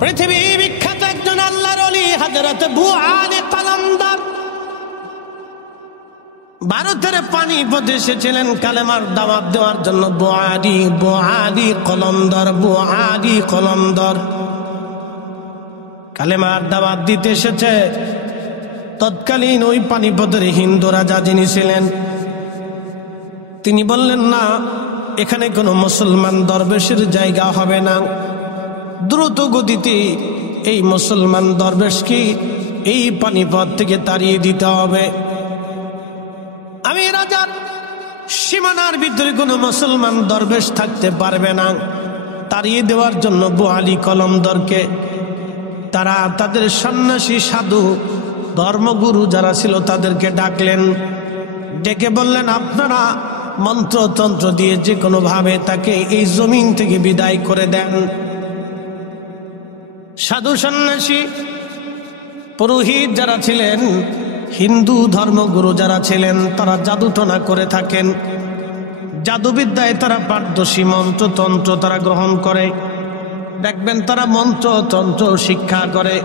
পৃথিবী বিখ্যাত একজন আল্লাহর ওলি হযরত আবু আলী কলমদার ভারতের পানিপথে এসেছিলেন কালেমার দাওয়াত দেওয়ার জন্য। আবু আলী কলমদার কালেমার দাওয়াত দিতে এসেছে। তৎকালীন ওই পানিপথের হিন্দু রাজা যিনি ছিলেন, তিনি বললেন, না, এখানে কোনো মুসলমান দরবেশের জায়গা হবে না। দ্রুত গতিতে এই মুসলমান দরবেশকে এই পানিপথ থেকে তাড়িয়ে দিতে হবে। আমি রাজার সীমানার ভিতরে কোনো মুসলমান দরবেশ থাকতে পারবে না। তাড়িয়ে দেওয়ার জন্য আবু আলী কলমদারকে তারা তাদের সন্ন্যাসী সাধু ধর্মগুরু যারা ছিল তাদেরকে ডাকলেন। ডেকে বললেন, আপনারা মন্ত্রতন্ত্র দিয়ে যে কোনো ভাবে তাকে এই জমিন থেকে বিদায় করে দেন। সাধু সন্ন্যাসী পুরোহিত যারা ছিলেন, হিন্দু ধর্মগুরু যারা ছিলেন, তারা জাদুটনা করে থাকেন। জাদুবিদ্যায় তারা পারদর্শী, মন্ত্রতন্ত্র তারা গ্রহণ করে। দেখবেন তারা মন্ত্রতন্ত্র শিক্ষা করে।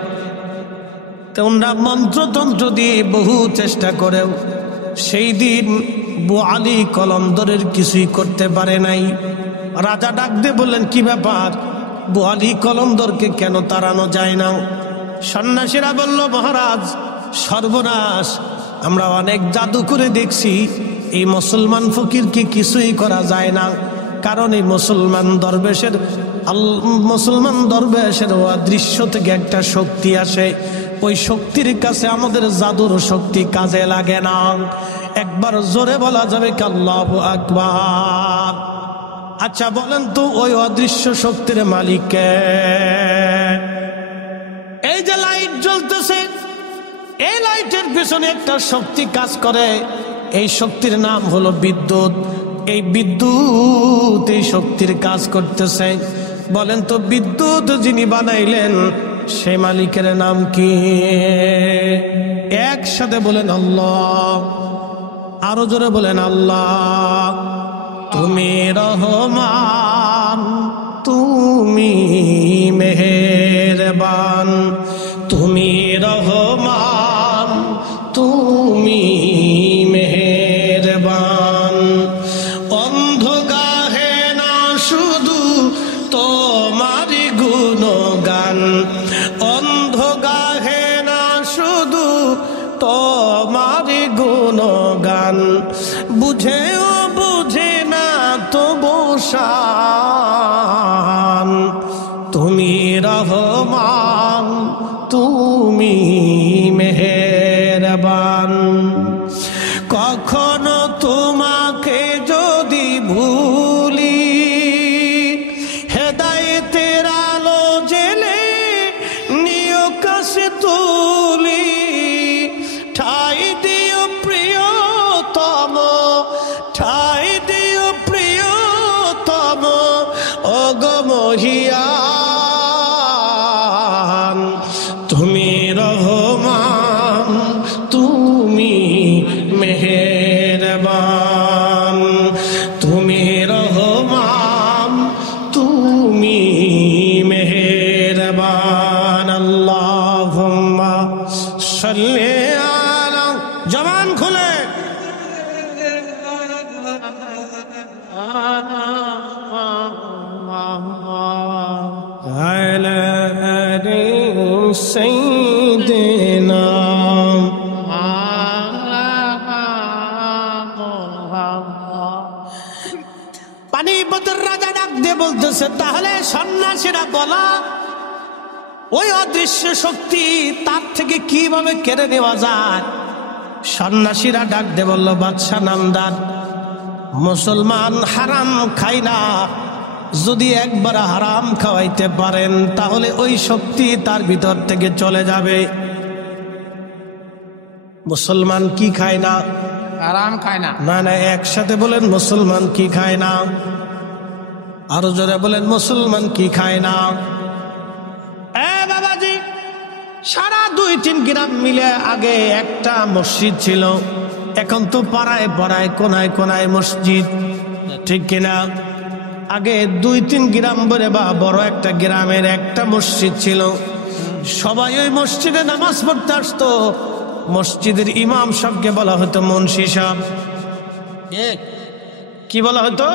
তোমরা মন্ত্রতন্ত্র দিয়ে বহু চেষ্টা করেও সেই দিন আবু আলী কলমদারের কিছুই করতে পারে নাই। রাজা ডাক দিয়ে বললেন, কি ব্যাপার, আবু আলী কলমদারকে কেন তাড়ানো যায় না? সন্ন্যাসীরা বলল, মহারাজ, সর্বনাশ, আমরা অনেক জাদু করে দেখছি, এই মুসলমান ফকিরকে কিছুই করা যায় না। কারণ এই মুসলমান দরবেশের অদৃশ্য থেকে একটা শক্তি আসে। ওই শক্তির কাছে আমাদের জাদুর শক্তি কাজে লাগে না। একবার জোরে বলা যাবে কি আল্লাহু আকবার? আচ্ছা বলেন তো, ওই অদৃশ্য শক্তির মালিক কে? এই যে লাইট জ্বলতেছে, এই লাইটের পিছনে একটা শক্তি কাজ করে। এই শক্তির নাম হলো বিদ্যুৎ। এই বিদ্যুৎ এই শক্তির কাজ করতেছে। বলেন তো, বিদ্যুৎ যিনি বানাইলেন সেই মালিকের নাম কি? একসাথে বলেন আল্লাহ, আরো জোরে বলেন আল্লাহ। তুমি রহমান, তুমি মেহেরবান, তুমি রহমান, তুমি মেহেরবান। অন্ধ গাহে না শুধু তোমারি গুণগান, অন্ধ গাহে না শুধু তোমারি গুণগান। বুঝেও বুঝে না তবু শান, তুমি রহমান, তুমি মেহেরবান। কখনো তোমাকে যদি ভুলি, হেদায়েতের আলো জেলে নিয় কাছে তুলি। ঠাই দিও প্রিয়তম, ঠাই দিও প্রিয়তম, ওগো মহিয়ান। তুমি রহমান, তুমি মেহেরবান, তুমি রহমান, তুমি মেহেরবান। আল্লাহুম্মা সাল্লি আলা, জবান খুলে আলা আলি সাইয়্যিদিনা পানিপথের রাজা ডাক দিয়ে বলতেছে, তাহলে সন্ন্যাসীরা বলা ওই অদৃশ্য শক্তি তার থেকে কিভাবে কেড়ে নেওয়া যায়? সন্ন্যাসীরা ডাক দিয়ে বলল, বাদশা নামদার, মুসলমান হারাম খায় না। যদি একবার হারাম খাওয়াইতে পারেন তাহলে ওই শক্তি তার ভিতর থেকে চলে যাবে। মুসলমান কি খায় না? হারাম খায় না। না না, একসাথে বলেন, মুসলমান কি খায় না? আরো জোরে বলেন, মুসলমান কি খায় না? বাবাজি, সারা 2-3 গ্রাম মিলে আগে একটা মসজিদ ছিল, এখন তো পাড়ায় পাড়ায় কোনায় কোনায় মসজিদ, ঠিক কিনা? আগে 2-3 গ্রাম বলে বা বড় একটা গ্রামের একটা মসজিদ ছিল, সবাই ওই মসজিদে নামাজ পড়তে আসতো। মসজিদের ইমাম সাহেবকে বলা হতো মুন্সি সাহেব। কি বলা হতো?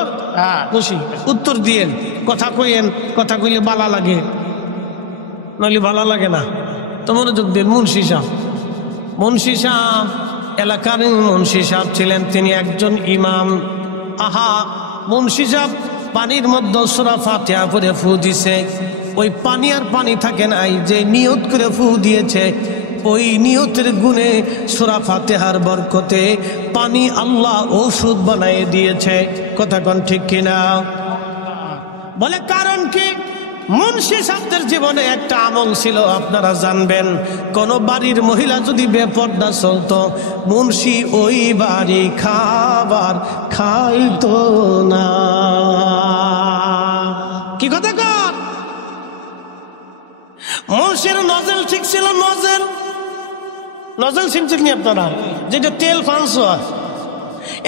মুন্সি। উত্তর দিয়েন, কথা কইেন, কথা কইলে ভালো লাগে, নইলে ভালো লাগে না, তো মনোযোগ দিন। মুন্সি সাহেব, মুন্সি সাহেব এলাকার মুন্সি সাহেব ছিলেন, তিনি একজন ইমাম। আহা, মুন্সি সাহেব পানির মধ্যে সূরা ফাতিহা পড়ে ফু দিছে। ওই পানি আর পানি থাকে নাই, যে নিয়ত করে ফু দিয়েছে ওই নিয়তের গুণে সূরা ফাতিহার বরকতে পানি আল্লাহ ঔষধ বানিয়ে দিয়েছে। কথা কোন ঠিক কিনা? বলে কারণ কি? মুন্সি সাহেবদের জীবনে একটা আমল ছিল, আপনারা জানবেন, কোন বাড়ির মহিলা যদি বেপর্দা চলতো, মুন্সি ওই বাড়ি খাবার খাইতো না। কি কথা কর? মুন্সির নজল ঠিক ছিল। নজল, নজল চিনছেন নি আপনারা? যেটা তেল ফাঁস হয়।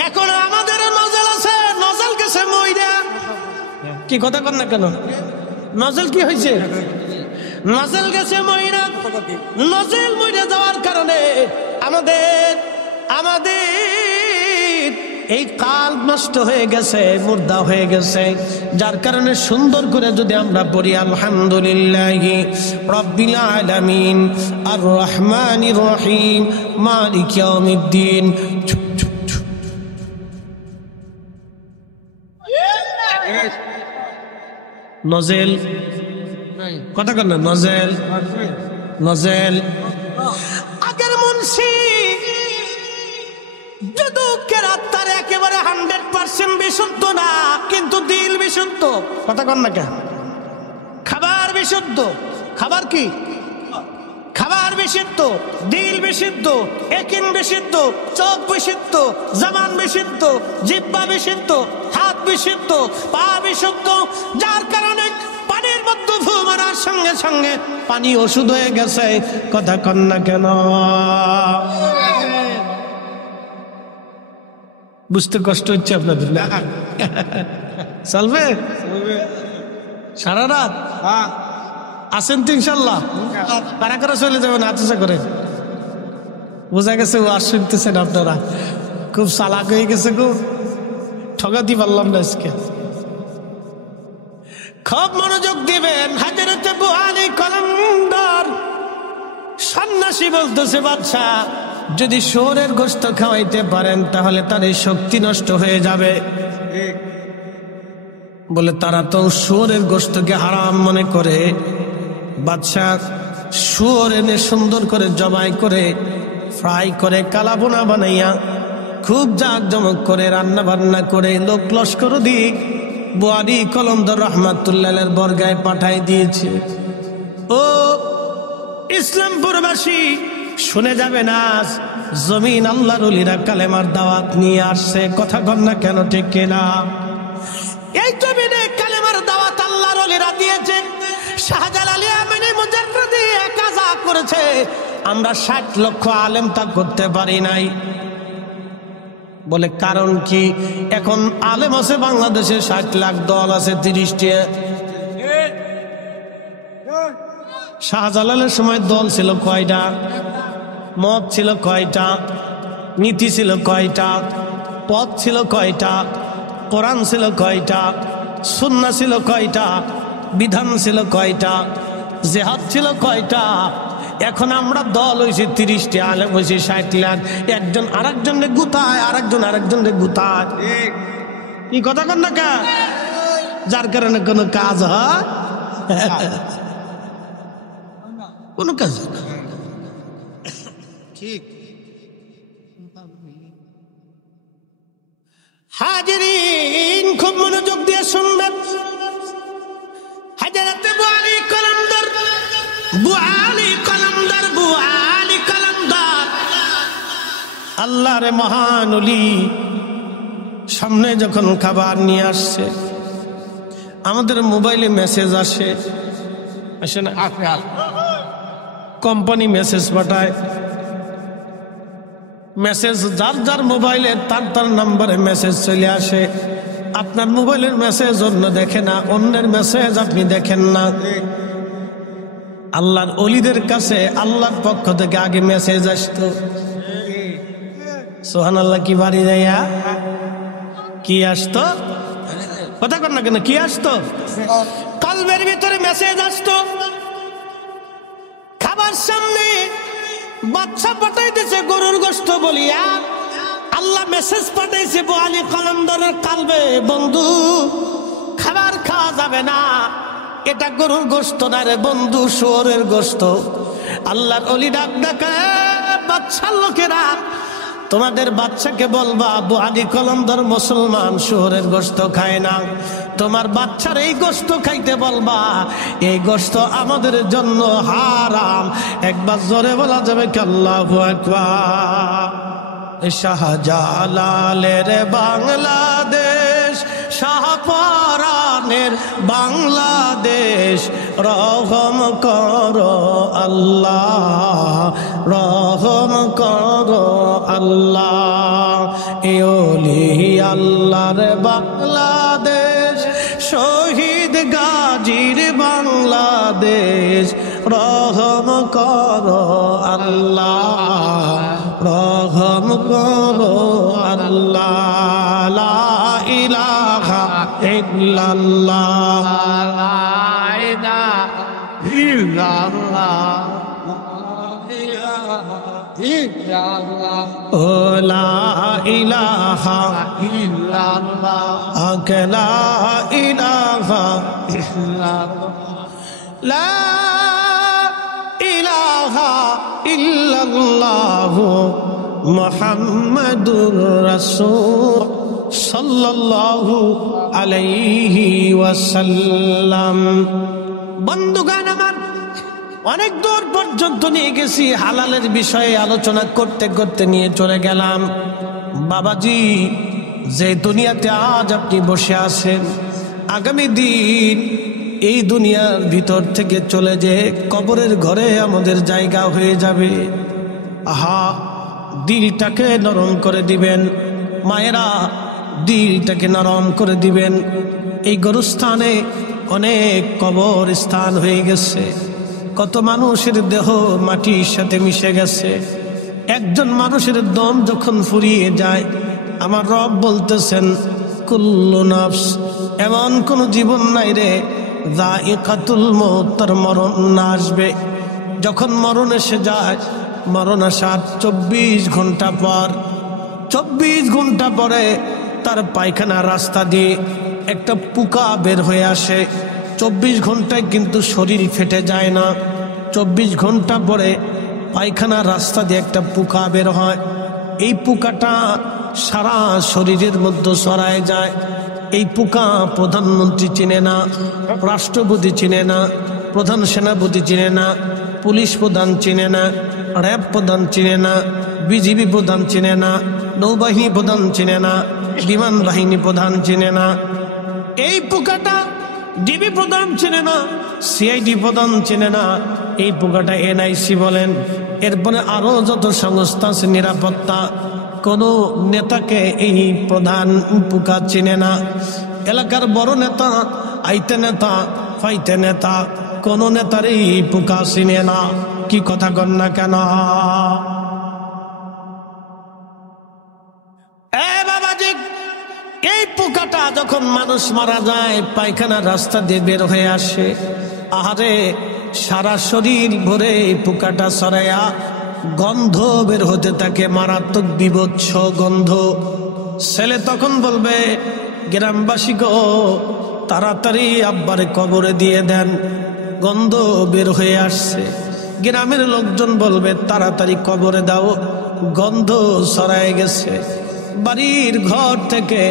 এখন আমাদের নজল আছে, নজল গেছে মইরা। কি কথা কর না কেন? নজল কি হয়েছে? নজল গেছে মইরা। নজল মইরা যাওয়ার কারণে আমাদের এই কাল নষ্ট হয়ে গেছে, মুর্দা হয়ে গেছে। যার কারণে সুন্দর করে যদি আমরা পড়ি আলহামদুলিল্লাহি রাব্বিল আলামিন আর রহমানির রহিম মালিক ইয়াউমিদ্দিন, নজেল, কথা কর না, নজেল, নজেল। আগের মুন্সি যদি কেরাত একেবারে 100% বিশুদ্ধ না, কিন্তু দিল বিশুদ্ধ। কথা কর না কেন? খাবার বিশুদ্ধ। খাবার কি? খাবার বিশুদ্ধ, দিল বিশুদ্ধ, একিন বিশুদ্ধ, চোখ বিশুদ্ধ, জবান বিশুদ্ধ, জিহ্বা বিশুদ্ধ, হাত বিশুদ্ধ, পা বিশুদ্ধ। যার কারণে পানির মধ্যে ফু মারার সঙ্গে সঙ্গে পানি ওষুধ হয়ে গেছে। কথা কন না কেন? বুঝতে কষ্ট হচ্ছে আপনাদের না? চলবে সারা রাত? আসেন তো ইনশাল্লাহ। কারা কারা চলে যাবেন আচা করে? বোঝা গেছে ও আর শুনতেছেন আপনারা। খুব চালাক হয়ে গেছে গো, ঠগাতে পারলাম না আজকে। খুব মনোযোগ দিবেন। হাজরতে বুআলি কলমদার সন্ন্যাসী বলতেছে, বাদশা যদি শুয়োরের গোশত খাওয়াইতে পারেন তাহলে তার এই শক্তি নষ্ট হয়ে যাবে। বলে তারা তো শুয়োরের গোশতকে হারাম মনে করে। বাদশা শুয়োর এনে সুন্দর করে জবাই করে ফ্রাই করে কালাবোনা বানাইয়া খুব জাঁকজমক করে রান্না বান্না করে লোক লস্কর দিয়ে বুআলি কলমদার রহমাতুল্লাহের বর্গায় পাঠাই দিয়েছে। ও ইসলামপুরবাসী শুনে যাবে না, জমিন আল্লাহর ওলিরা কালেমার দাওয়াত নিয়ে আসছে। কথা কন না কেন? ঠিক কিনা? এই জমিনে কালেমার দাওয়াত আল্লাহর ওলিরা দিয়েছে। শাহজালাল আমিনী মুজাররদি কাজা করেছে। আমরা 60 লক্ষ আলেম তা করতে পারি নাই। বলে কারণ কি? এখন আলেম আছে বাংলাদেশে 60 লাখ, দল আছে 30টি। শাহজালালের সময় দল ছিল কয়টা? মত ছিল কয়টা? নীতি ছিল কয়টা? পথ ছিল কয়টা? কোরআন ছিল কয়টা? সুন্নাহ ছিল কয়টা? বিধান ছিল কয়টা? জিহাদ ছিল কয়টা? এখন আমরা দল হয়েছি 30টি, আলেম হয়েছি 60 লাখ। একজন আরেকজনে গুতায়, আরেকজন আরেকজনে গুতায়। কি কথা কন না কা? যার কারণে কোনো কাজ হয়? কোনো কাজ ঠিক। হাজিরিন খুব মনোযোগ দিয়ে শুনবেন। হযরত বুআলি কলমদার, বুআলি কলমদার, বুআলি কলমদার আল্লাহর মহান ওলি সামনে যখন খাবার নিয়ে আসছে, আমাদের মোবাইলে মেসেজ আসে না? কোম্পানি মেসেজ পাঠায়। মেসেজ যার যার মোবাইলে তার তার নাম্বারে মেসেজ চলে আসে। আপনার মোবাইলের মেসেজ অন্য দেখে না, অন্যের মেসেজ আপনি দেখেন না। আল্লাহর ওলিদের কাছে আল্লাহর পক্ষ থেকে আগে মেসেজ আসতো। সুবহানাল্লাহ, কি বাড়ি যাইয়া কি আসতো? কথা কর না কেন? কি আসতো? কলবের ভিতরে মেসেজ আসতো। খাবার সামনে বাচ্চা পাঠাইতেছে গরুর গোশত বলিয়া, আল্লাহ মেসেজ পাঠাইছে বোয়ালি কলমদারের কালবে, বন্ধু খাবার খাওয়া যাবে না, এটা গরুর গোশত না রে বন্ধু, শুয়োরের গোশত। আল্লাহর ওলি ডাক ডাকে, বাচ্চার লোকেরা তোমাদের বাচ্চাকে বলবা বোয়ালি কলমদার মুসলমান, শুয়োরের গোশত খায় না। তোমার বাচ্চার এই গোশত খাইতে বলবা, এই গোশত আমাদের জন্য হারাম। একবার জোরে বলা যাবে কি আল্লাহু আকবার। শাহজালালের বাংলাদেশ, শাহপরানের বাংলাদেশ, রহম করো আল্লাহ, রহম করো আল্লাহ। এ ওলি আল্লাহর বাংলাদেশ, শহীদ গাজীর বাংলাদেশ, রহম করো আল্লাহ, রহম করো আল্লাহ। লা ইলাহা ইল্লাল্লাহ, লা ইলাহা ইল্লাল্লাহ, ও লা ইলাহা ইল্লাল্লাহ, লা ইলাহা ইল্লাল্লাহ, লা ইলাহা ইল্লাল্লাহু মুহাম্মাদুর রাসূল সাল্লাল্লাহু আলাইহি ওয়াসাল্লাম। বন্ধুগণ আমার, অনেক দূর পর্যন্ত নিয়ে গেছি, হালালের বিষয়ে আলোচনা করতে করতে নিয়ে চলে গেলাম। বাবাজি, যে দুনিয়াতে আজ আপনি বসে আছেন, আগামী দিন এই দুনিয়ার ভিতর থেকে চলে যে কবরের ঘরে আমাদের জায়গা হয়ে যাবে। আহা, দিলটাকে নরম করে দিবেন মায়েরা, দিলটাকে নরম করে দিবেন। এই গরুস্থানে অনেক কবর স্থান হয়ে গেছে, কত মানুষের দেহ মাটির সাথে মিশে গেছে। একজন মানুষের দম যখন ফুরিয়ে যায়, আমার রব বলতেছেন কুল্লু নাফস, এমন কোন জীবন নাই রে যায়িকাতুল মউত, তার মরণ না আসবে। যখন মরণ এসে যায়, মরণ আসার 24 ঘন্টা পর, 24 ঘন্টা পরে তার পায়খানা রাস্তা দিয়ে একটা পোকা বের হয়ে আসে। 24 ঘন্টায় কিন্তু শরীর ফেটে যায় না, 24 ঘন্টা পরে পায়খানা রাস্তা দিয়ে একটা পোকা বের হয়। এই পোকাটা সারা শরীরের মধ্যে ছড়ায় যায়। এই পোকা প্রধানমন্ত্রী চিনে না, রাষ্ট্রপতি চিনে না, প্রধান সেনাপতি চিনে না, পুলিশ প্রধান চিনে না, র্যাব প্রধান চিনে না, বিজিবি প্রধান চিনে না, নৌবাহিনী প্রধান চিনে না, বিমান বাহিনী প্রধান চিনে না। এই পোকাটা ডিবি প্রধান চিনে না, সিআইডি প্রধান চিনে না, এই পোকাটা এনআইসি বলেন, এরপরে আরো যত সংস্থা আছে নিরাপত্তা, কোন নেতাকে এই প্রধান পোকা চিনে না। এলাকার বড় নেতা, আইতে নেতা, ফাইতে নেতা, কোন নেতার এই পোকা চিনে না। কি কথা কন না কেন? বাবাজি, এই পোকাটা যখন মানুষ মারা যায়, পায়খানার রাস্তা দিয়ে বের হয়ে আসে, আহারে সারা শরীর ভরে এই পোকাটা ছড়াইয়া গন্ধ বের হতে থাকে, মারাত্মক বিভৎস গন্ধ। ছেলে তখন বলবে, গ্রামবাসী গো, তাড়াতাড়ি আব্বারে কবরে দিয়ে দেন, গন্ধ বের হয়ে আসছে। গ্রামের লোকজন বলবে, তাড়াতাড়ি কবরে দাও, গন্ধ ছড়ায় গেছে। বাড়ির ঘর থেকে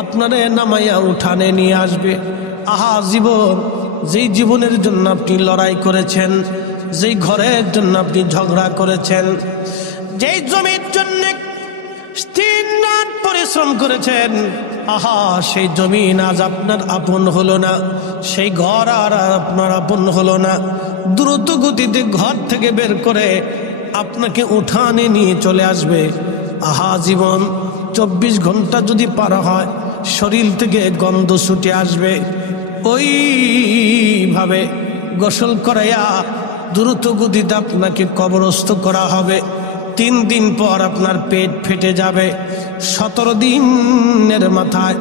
আপনারে নামাইয়া উঠানে নিয়ে আসবে। আহা জীবন, যেই জীবনের জন্য আপনি লড়াই করেছেন, যেই ঘরের জন্য আপনি ঝগড়া করেছেন, যেই জমির জন্য 3 রাত পরিশ্রম করেছেন, আহা সেই জমিন আজ আপনার আপন হলো না, সেই ঘর আর আপনার আপন হলো না। দ্রুত গতিতে ঘর থেকে বের করে আপনাকে উঠানে নিয়ে চলে আসবে। আহা জীবন, 24 ঘন্টা যদি পার হয়, শরীর থেকে গন্ধ ছুটে আসবে। ওইভাবে গোসল করাইয়া দ্রুত গতিতে আপনাকে কবরস্থ করা হবে। 3 দিন পর আপনার পেট ফেটে যাবে। 17 দিনের মাথায়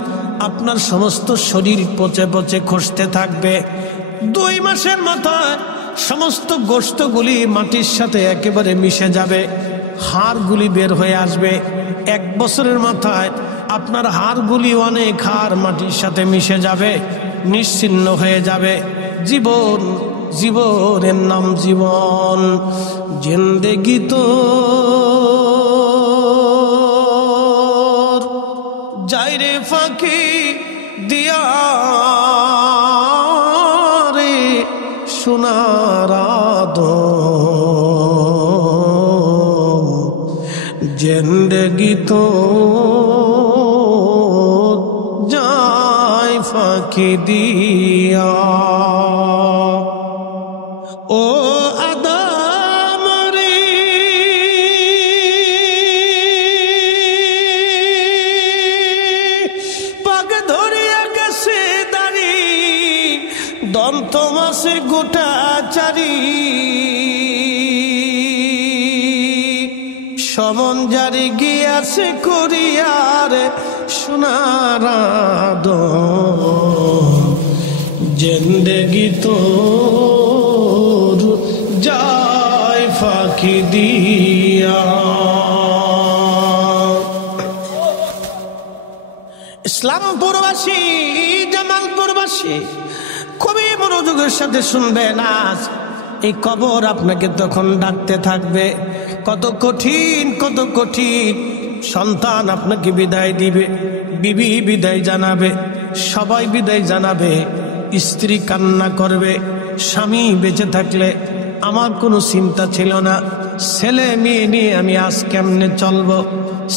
আপনার সমস্ত শরীর পচে পচে খসতে থাকবে। 2 মাসের মাথায় সমস্ত গোশতগুলি মাটির সাথে একেবারে মিশে যাবে, হাড়গুলি বের হয়ে আসবে। 1 বছরের মাথায় আপনার হাড়গুলি অনেক হাড় মাটির সাথে মিশে যাবে, নিশ্চিহ্ন হয়ে যাবে। জীবন, জীবনের নাম জীবন। জিন্দেগি তো যাইরে ফাঁকি দিয়া রে সোনার আদম, জিন্দেগি তো যায় ফাঁকি দিয়া। ও আদম রে পাক ধরিয়া গেছে দাড়ি, দন্ত মাসে গোটা চারি, সমন জারি গিয়াছে করিয়ার সোনার আদম, জিন্দেগি তোর যায় ফাঁকি দিয়া। ইসলামপুরবাসী, জামালপুরবাসী খুবই মনোযোগের সাথে শুনবেন। আজ এই কবর আপনাকে তখন ডাকতে থাকবে। কত কঠিন, কত কঠিন। সন্তান আপনাকে বিদায় দিবে, বিবি বিদায় জানাবে, সবাই বিদায় জানাবে, স্ত্রী কান্না করবে। স্বামী বেঁচে থাকলে আমার কোনো চিন্তা ছিল না, ছেলে মেয়ে নিয়ে আমি আজ কেমনে চলবো।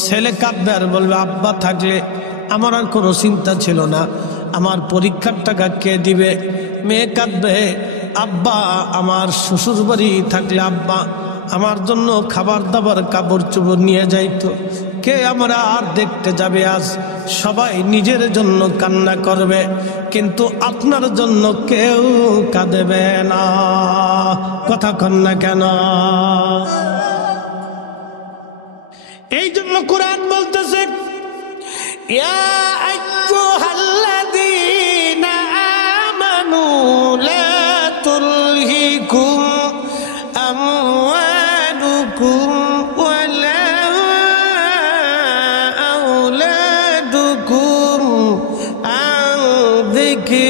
ছেলে কাঁদবে আর বলবে আব্বা থাকলে আমার আর কোনো চিন্তা ছিল না, আমার পরীক্ষার টাকা কে দিবে। মেয়ে কাঁদবে, আব্বা আমার শ্বশুর বাড়ি থাকলে আব্বা আমার জন্য খাবার দাবার কাপড় চোপড় নিয়ে যাইতো, কে আমরা আর দেখতে যাবে। আজ সবাই নিজের জন্য কান্না করবে, কিন্তু আপনার জন্য কেউ কাঁদবে না। কথা কন না কেন? এই জন্য কোরআন বলতেছে ইয়া আইয়ুহাল্লাযীনা আমানু লা তুলহিকুম আমওয়ালুকুম ওয়ালা আওলাদুকুম আন যিকরিল্লাহ।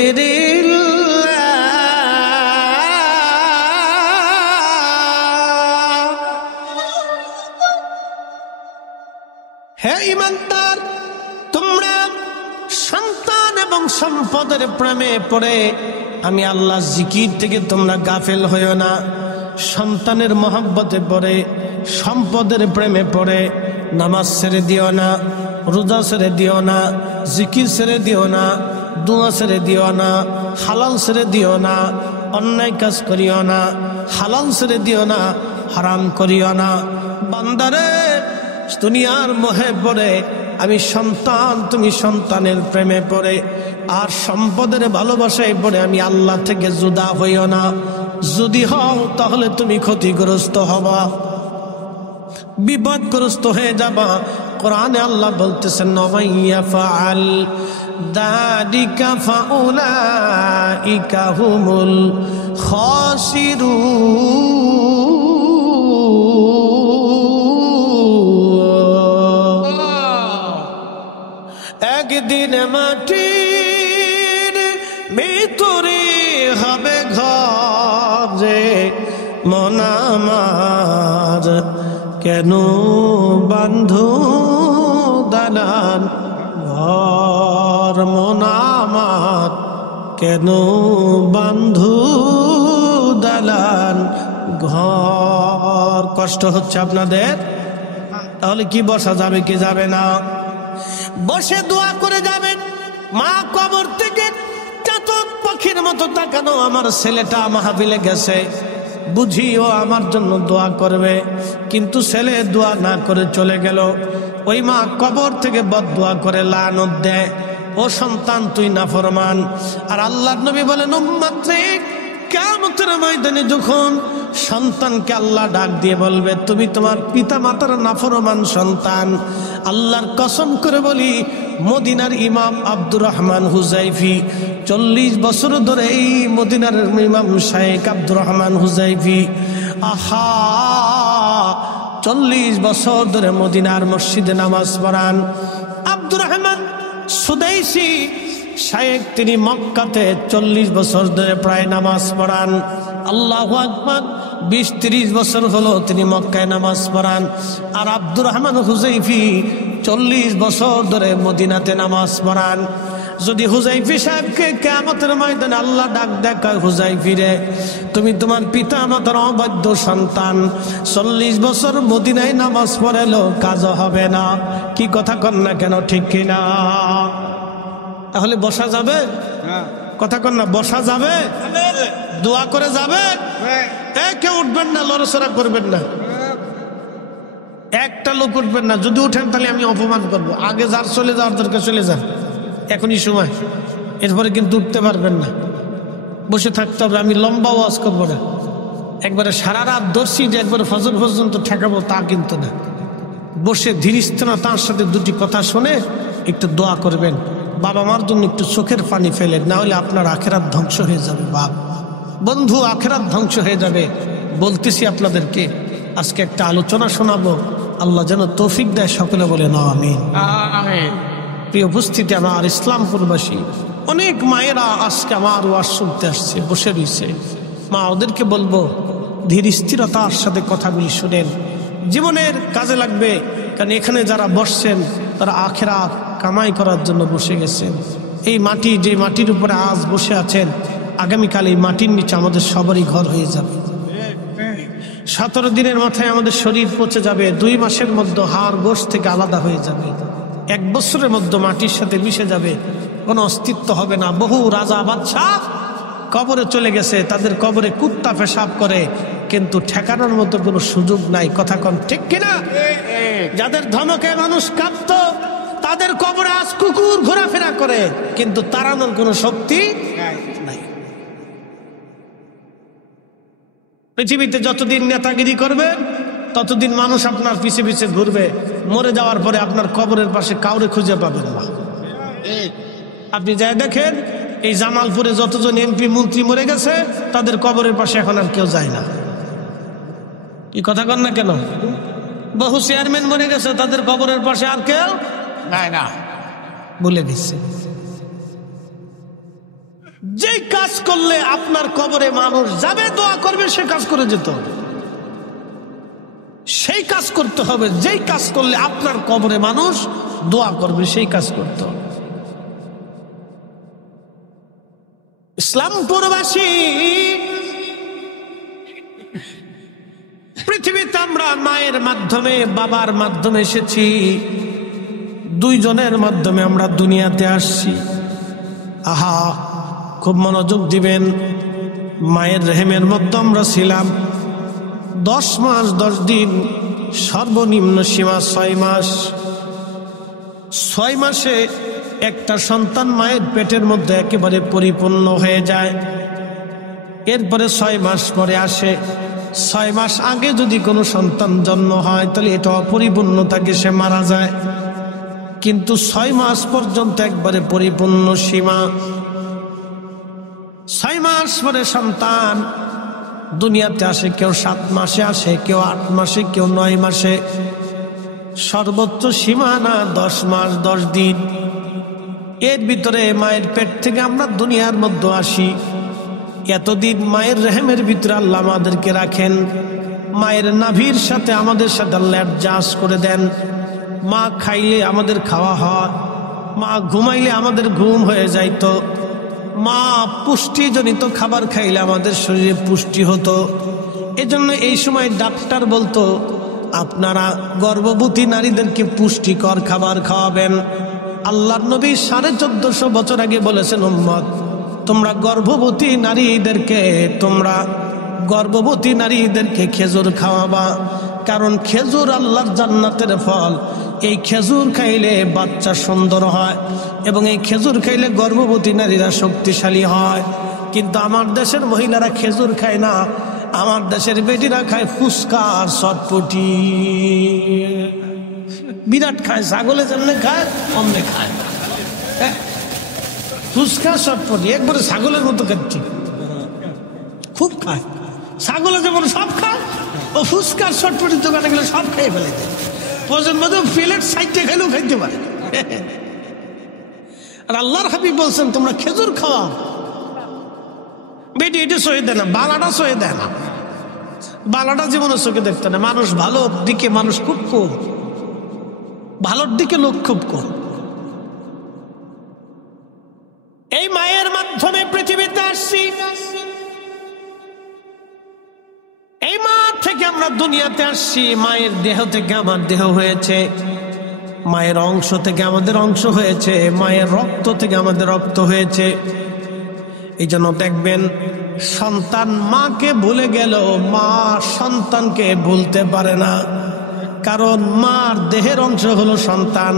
হে ঈমানদার, তোমরা সন্তান এবং সম্পদের প্রেমে পড়ে আমি আল্লাহ জিকির থেকে তোমরা গাফেল হইও না। সন্তানের মহব্বতে পড়ে, সম্পদের প্রেমে পড়ে নামাজ ছেড়ে দিও না, রোজা ছেড়ে দিও না, জিকির ছেড়ে দিও না, দুয়া ছেড়ে দিও না, হালাল ছেড়ে দিও না, অন্যায় কাজ করিও না, হালাল ছেড়ে দিও না, হারাম করিও না। বান্দারে, দুনিয়ার মোহে পড়ে আমি সন্তান, তুমি সন্তানের প্রেমে পড়ে আর সম্পদের ভালোবাসায় পড়ে আমি আল্লাহ থেকে জুদা হইও না। যদি হও তাহলে তুমি ক্ষতিগ্রস্ত হবা, বিপদগ্রস্ত হয়ে যাবা। কোরআনে আল্লাহ বলতেছেন ওয়াইয়া ফাআল যালিকা ফাউলাইকা হুমুল খাসিরুন। একদিন মাটির ভিতরে হবে ঘরে মন আমার, কেন বান্ধু দালান ঘর। মন আমার কেন বান্ধু দালান ঘর। কষ্ট হচ্ছে আপনাদের? তাহলে কি বসা যাবে কি যাবে না? বসে দোয়া করে যাবেন। মা কবর থেকে চাতক পাখির মতো তাকানো, আমার ছেলেটা মাহফিলে গেছে, বুঝিও আমার জন্য দোয়া করবে, কিন্তু ছেলে দোয়া না করে চলে গেল। ওই মা কবর থেকে বদদোয়া করে লানত দেয়, ও সন্তান তুই নাফরমান। আর আল্লাহর নবী বলেন উম্মত রে, কিয়ামতের ময়দানে যখন সন্তানকে আল্লাহ ডাক দিয়ে বলবে তুমি তোমার পিতা মাতার নাফরমান সন্তান, আল্লাহর কসম করে বলি মদিনার ইমাম আব্দুর রহমান হুজাইফি 40 বছর ধরে এই মদিনার ইমাম শাইখ আব্দুর রহমান হুজাইফি, আহা 40 বছর ধরে মদিনার মসজিদে নামাজ পড়ান। আব্দুর রহমান সুদাইসি শাইখ তিনি মক্কাতে 40 বছর ধরে প্রায় নামাজ পড়ান। আল্লাহু আকবার, 20-30 বছর হলো তিনি মক্কায় নামাজ পড়ান। আর আব্দুর রহমান হুজাইফি 40 বছর ধরে মদিনাতে নামাজ পড়ান। যদি হুজাইফি সাহেবকে কিয়ামতের ময়দানে আল্লাহ ডাক দেখায়, হুজাইফি রে তুমি তোমার পিতা মাতার অবাধ্য সন্তান, 40 বছর মদিনায় নামাজ পড়েলো কাজ হবে না, কি কথা কন না কেন, ঠিক কিনা? তাহলে বসা যাবে? কথা কন না, বসা যাবে? দোয়া করে যাবে? কেউ উঠবেন না, লড়াচড়া করবেন না, একটা লোক উঠবেন না। যদি উঠেন তাহলে আমি অপমান করব। আগে যার চলে যাওয়ার দরকার চলে যান, এখনই সময়, এরপরে কিন্তু উঠতে পারবেন না, বসে থাকতে হবে। আমি লম্বা ওয়াজ করবো না, একবারে সারা রাত দর্শি যে একবারে ফজর পর্যন্ত ঠেকাবো তা কিন্তু না। বসে ধীরস্থনা তার সাথে দুটি কথা শুনে একটু দোয়া করবেন, বাবা মার জন্য একটু চোখের পানি ফেলেন, না হলে আপনার আখেরাত ধ্বংস হয়ে যাবে। বাপ বন্ধু, আখেরাত ধ্বংস হয়ে যাবে। বলতেছি আপনাদেরকে, আজকে একটা আলোচনা শোনাবো, আল্লাহ যেন তৌফিক দেয়, সকলে বলে না আমিন। প্রিয় উপস্থিতি, আমার ইসলামপুরবাসী অনেক মায়েরা আজকে আমার ওয়াজ শুনতে আসছে, বসে রয়েছে। মা, ওদেরকে বলবো ধীর স্থিরতার সাথে কথাগুলি শুনেন, জীবনের কাজে লাগবে। কারণ এখানে যারা বসছেন তারা আখেরাত কামাই করার জন্য বসে গেছেন। এই মাটি, যে মাটির উপরে আজ বসে আছেন, আগামীকাল এই মাটির নিচে আমাদের সবারই ঘর হয়ে যাবে। 17 দিনের মাথায় আমাদের শরীর পচে যাবে, 2 মাসের মধ্যে হাড় গোশত থেকে আলাদা হয়ে যাবে, 1 বছরের মধ্যে মাটির সাথে মিশে যাবে, কোনো অস্তিত্ব হবে না। বহু রাজা বাদশাহ কবরে চলে গেছে, তাদের কবরে কুত্তা পেশাব করে, কিন্তু ঠেকানোর মতো কোনো সুযোগ নাই। কথা কন ঠিক কিনা? যাদের ধমকে মানুষ কাঁপত, তাদের কবরে আজ কুকুর ঘোরাফেরা করে, কিন্তু তাড়ানোর কোনো শক্তি নাই। পৃথিবীতে যতদিন নেতাগিরি করবেন ততদিন মানুষ আপনার পিছে পিছে ঘুরবে। মরে যাওয়ার পরে আপনার কবরের পাশে কাউরে খুঁজে পাবেন না। আপনি যাই দেখেন, এই জামালপুরে যতজন এমপি মন্ত্রী মরে গেছে, তাদের কবরের পাশে এখন আর কেউ যায় না। কি কথা কন না কেন? বহু চেয়ারম্যান মরে গেছে, তাদের কবরের পাশে আর কেউ যায় না, বলে দিচ্ছে। যেই কাজ করলে আপনার কবরে মানুষ যাবে, দোয়া করবে, সে কাজ করে যেত, সেই কাজ করতে হবে। যেই কাজ করলে আপনার কবরে মানুষ দোয়া করবে, সেই কাজ করতে হবে। ইসলামপুরবাসী, পৃথিবীতে আমরা মায়ের মাধ্যমে, বাবার মাধ্যমে এসেছি, 2 জনের মাধ্যমে আমরা দুনিয়াতে আসছি। আহা, খুব মনোযোগ দিবেন। মায়ের রেহেমের মধ্যে আমরা ছিলাম 10 মাস 10 দিন, সর্বনিম্ন সীমা 6 মাস। 6 মাসে একটা সন্তান মায়ের পেটের মধ্যে একেবারে পরিপূর্ণ হয়ে যায়। এরপরে 6 মাস পরে আসে। 6 মাস আগে যদি কোনো সন্তান জন্ম হয়, তাহলে এটা অপরিপূর্ণ থাকে, সে মারা যায়। কিন্তু 6 মাস পর্যন্ত একবারে পরিপূর্ণ সীমা। 6 মাস পরে সন্তান দুনিয়াতে আসে। কেউ 7 মাসে আসে, কেউ 8 মাসে, কেউ 9 মাসে। সর্বোচ্চ সীমানা 10 মাস 10 দিন। এর ভিতরে মায়ের পেট থেকে আমরা দুনিয়ার মধ্যে আসি। এতদিন মায়ের রেহেমের ভিতরে আল্লাহ আমাদেরকে রাখেন। মায়ের নাভির সাথে আমাদের সাথে আল্লাহ অ্যাডজাস্ট করে দেন। মা খাইলে আমাদের খাওয়া হয়, মা ঘুমাইলে আমাদের ঘুম হয়ে যাইতো, মা পুষ্টিজনিত খাবার খাইলে আমাদের শরীরে পুষ্টি হতো। এজন্য এই সময় ডাক্তার বলতো, আপনারা গর্ভবতী নারীদেরকে পুষ্টিকর খাবার খাওয়াবেন। আল্লাহর নবী 1450 বছর আগে বলেছেন, উম্মত তোমরা গর্ভবতী নারীদেরকে খেজুর খাওয়াবা, কারণ খেজুর আল্লাহর জান্নাতের ফল। এই খেজুর খাইলে বাচ্চা সুন্দর হয়। এবং এই খেজুর খাইলে গর্ভবতী নারীরা শক্তিশালী হয়। কিন্তু আমার দেশের মহিলারা খেজুর খায় না, আমার দেশের বেটিরা খায় ফুচকা আর চটপটি, বিরাট খায়, ছাগলে যেমনি খায় অমনে খায়, ফুচকা চটপটি একবারে ছাগলের মতো খাচ্ছি, খুব খায়। ছাগলে যেমন সব খায়, ও ফুচকার চটপটির দোকানে গেলে সব খেয়ে ফেলে দেয়, প্রয়োজন মতো প্লেট সাইডে খেলেও খাইতে পারে। আর আল্লাহর হাবিব বলছেন তোমরা খেজুর খাওয়া। বেটি এটা সহে দেয় না, বালাটা সহে দেয় না, বালাটা জীবনে চোখে দেখতে না। মানুষ ভালোর দিকে মানুষ খুব কম, ভালোর দিকে লোক খুব কম। এই মায়ের মাধ্যমে পৃথিবীতে আসছি, এই মা থেকে আমরা দুনিয়াতে আসছি, মায়ের দেহ থেকে আমার দেহ হয়েছে, মায়ের অংশ থেকে আমাদের অংশ হয়েছে, মায়ের রক্ত থেকে আমাদের রক্ত হয়েছে। এই জন্য দেখবেন সন্তান মাকে ভুলে গেল, মা সন্তানকে ভুলতে পারে না, কারণ মার দেহের অংশ হলো সন্তান।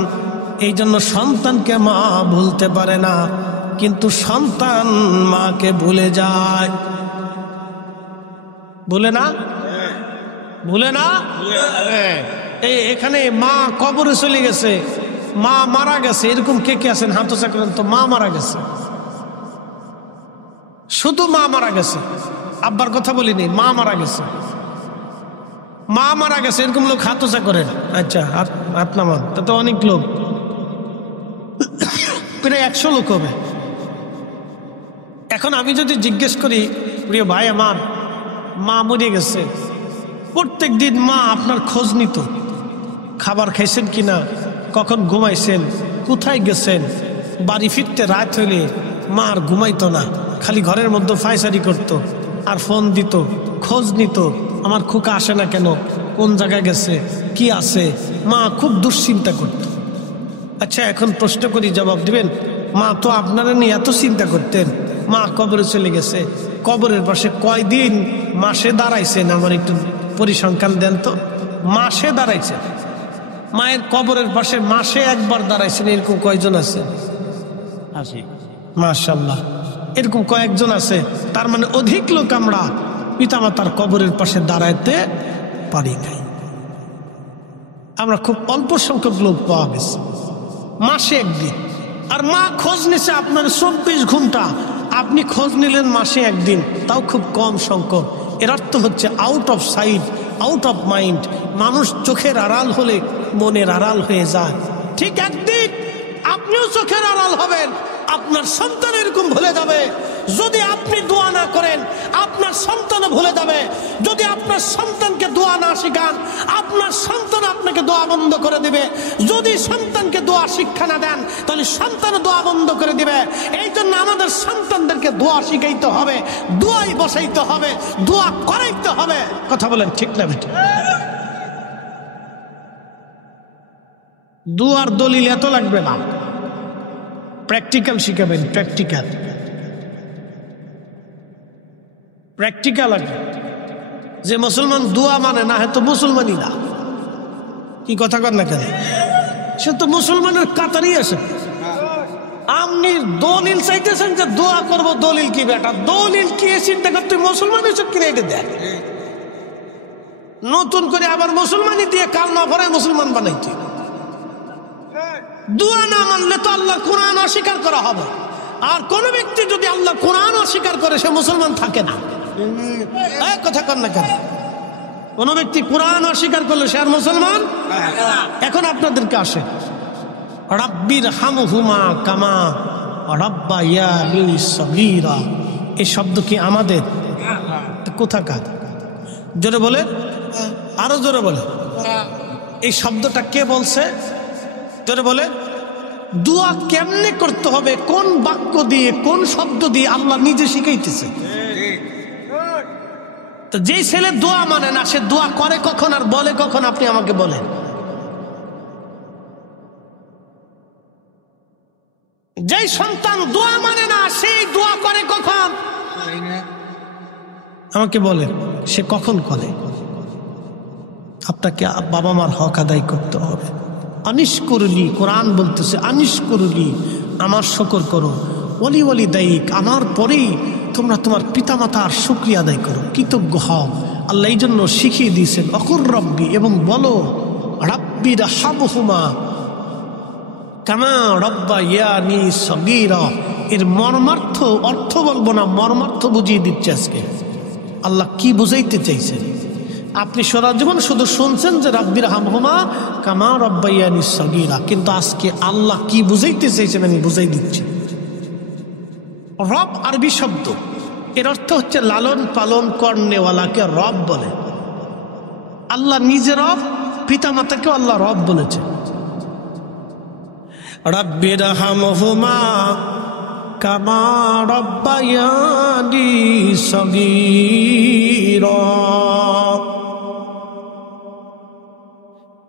এই জন্য সন্তানকে মা ভুলতে পারে না, কিন্তু সন্তান মাকে ভুলে যায়। ভুলে না, ভুলে না। এই এখানে মা কবরে চলে গেছে, মা মারা গেছে, এরকম কে কে আছেন হাত উঁচা করেন তো? মা মারা গেছে, শুধু মা মারা গেছে, আব্বার কথা বলিনি, মা মারা গেছে, মা মারা গেছে, এরকম লোক হাত উঁচা করেন। আচ্ছা, হাত নামান, তা তো অনেক লোক, প্রায় 100 লোক হবে। এখন আমি যদি জিজ্ঞেস করি, প্রিয় ভাই আমার, মা মরে গেছে, প্রত্যেক দিন মা আপনার খোঁজ নিত, খাবার খাইছেন কিনা, কখন ঘুমাইছেন, কোথায় গেছেন, বাড়ি ফিরতে রাত হইলে মা আর ঘুমাইতো না, খালি ঘরের মধ্যে ফাইসারি করত, আর ফোন দিত, খোঁজ নিত, আমার খোকা আসে না কেন, কোন জায়গায় গেছে, কি আছে, মা খুব দুশ্চিন্তা করত। আচ্ছা, এখন প্রশ্ন করি, জবাব দিবেন। মা তো আপনারা নিয়ে এত চিন্তা করতেন, মা কবরে চলে গেছে, কবরের পাশে কয়দিন মাসে দাঁড়াইছেন, আমার একটু পরিসংখ্যান দেন তো। মাসে দাঁড়াইছে, মায়ের কবরের পাশে মাসে একবার দাঁড়াইছেন, এরকম কয়জন আছে? মাশাআল্লাহ, এরকম কয়েকজন আছে। তার মানে অধিক লোক আমরা পিতামাতার কবরের পাশে দাঁড়াইতে পারি নাই। আমরা খুব অল্প সংখ্যক লোক পাওয়া গেছে মাসে একদিন। আর মা খোঁজ নিছে আপনার 24 ঘন্টা, আপনি খোঁজ নিলেন মাসে একদিন, তাও খুব কম সংখ্যক। এর অর্থ হচ্ছে out of sight, out of mind. মানুষ চোখের আড়াল হলে মনের আড়াল হয়ে যায়। ঠিক একদিন আপনিও চোখের আড়াল হবেন, আপনার সন্তান এরকম ভুলে যাবে। যদি আপনি দোয়া না করেন, আপনার সন্তানও ভুলে যাবে। যদি আপনার সন্তানকে দোয়া না শিখান, আপনার সন্তান আপনাকে দোয়া বন্ধ করে দিবে। যদি সন্তানকে দোয়া শিক্ষা না দেন, তাহলে সন্তান দোয়া বন্ধ করে দিবে। এই জন্য আমাদের সন্তানদেরকে দোয়া শিখাইতে হবে, দোয়াই বসাইতে হবে, দোয়া করাইতে হবে। কথা বলেন ঠিক না বেটা? দোয়ার দলিল এত লাগবে না, প্র্যাকটিক্যাল শিখাবেন। প্র্যাকটিক্যাল প্র্যাকটিক্যাল লাগবে। যে মুসলমান দোয়া মানে না, হয়তো মুসলমানই না। কি কথা কর না কেন? সে তো মুসলমানের কাতারই আছে। আপনি দলিল চাইতেছেন যে দোয়া করবো, দলিল কি বেটা? দলিল কি চিন্তা কর, তুই মুসলমান এসব কিনে এটা দেখ। নতুন করে আবার মুসলমানই দিয়ে কালমা পড়ায় মুসলমান বানাইতে। দোয়া না মানলে তো আল্লাহ কোরআন অস্বীকার করা হবে। আর কোন ব্যক্তি যদি আল্লাহ কোরআন অস্বীকার করে, সে মুসলমান থাকে না। কথা কর না কেন? কোন ব্যক্তি কোরআন অস্বীকার করলে সে আর মুসলমান। এখন আপনাদেরকে আসে, রাব্বির হামহুমা কামা রাব্বায়ানি সগীরা, এই শব্দ কি আমাদের? কোথাকার? জোরে বলে, আরো জোরে বলে। এই শব্দটা কে বলছে? জোরে বলে। দোয়া কেমনে করতে হবে, কোন বাক্য দিয়ে, কোন শব্দ দিয়ে, আল্লাহ নিজে শিখাইতেছে। তো যেই ছেলে দোয়া মানে না, সে দোয়া করে কখন আর বলে কখন? আপনি আমাকে বলেন। যেই সন্তান দোয়া মানে না, সেই দোয়া করে কখন? আমাকে বলেন, সে কখন করে? আপনাকে বাবা মার হক আদায় করতে হবে। আনিশ করলি, কোরআন বলতেছে আনিশ করলি আমার শুকর করো, ওলি ওলি দায়িক, আমার পরেই তোমরা তোমার পিতামাতার শুকরিয়া আদায় করো, কৃতজ্ঞ হও। আল্লাহ এই জন্য শিখিয়ে দিয়েছেন অকুর রব্বি, এবং বলো রাব্বি রাহমহুমা কামা রাব্বায়ানি সগীরা। এর মর্মার্থ অর্থ বলবো না, মর্মার্থ বুঝিয়ে দিচ্ছে আজকে আল্লাহ কি বুঝাইতে চাইছেন। আপনি সারা জীবন শুধু শুনছেন যে রাব্বি রাহমহুমা কামা রাব্বায়ানি সগীরা, কিন্তু আজকে আল্লাহ কি বুঝাইতে চাইছেন আমি বুঝাই দিচ্ছি। রব আরবি শব্দ, এর অর্থ হচ্ছে লালন পালন করনেওয়ালাকে রব বলে। আল্লাহ নিজে রব, পিতা মাতাকেও আল্লাহ রব বলেছে। রাব্বি রাহমহুমা কামা রাব্বায়ানি সগীরা।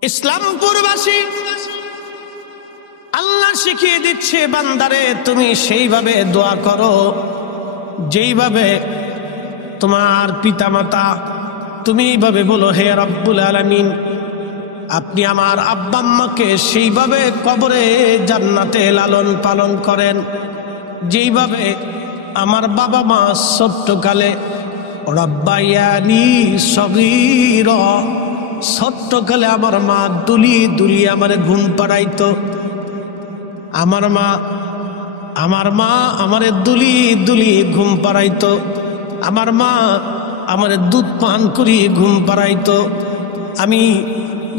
ইসলামপুরবাসী আল্লাহ শিখিয়ে দিচ্ছে বান্দারে তুমি সেইভাবে দোয়া করো যেইভাবে তোমার পিতামাতা, তুমি এইভাবে বলো হে রব্বুল আলামিন, আপনি আমার আব্বা আম্মাকে সেইভাবে কবরে জান্নাতে লালন পালন করেন যেইভাবে আমার বাবা মা ছোট্টকালে রব্বায়ানি সগীরা, ছোট্টকালে আমার মা দুলিয়ে দুলিয়ে আমার ঘুম পাড়াইতো। আমার মা আমারে দুলিয়ে দুলিয়ে ঘুম পাড়াইতো। আমার মা আমারে দুধ পান করিয়ে ঘুম পাড়াইতো। আমি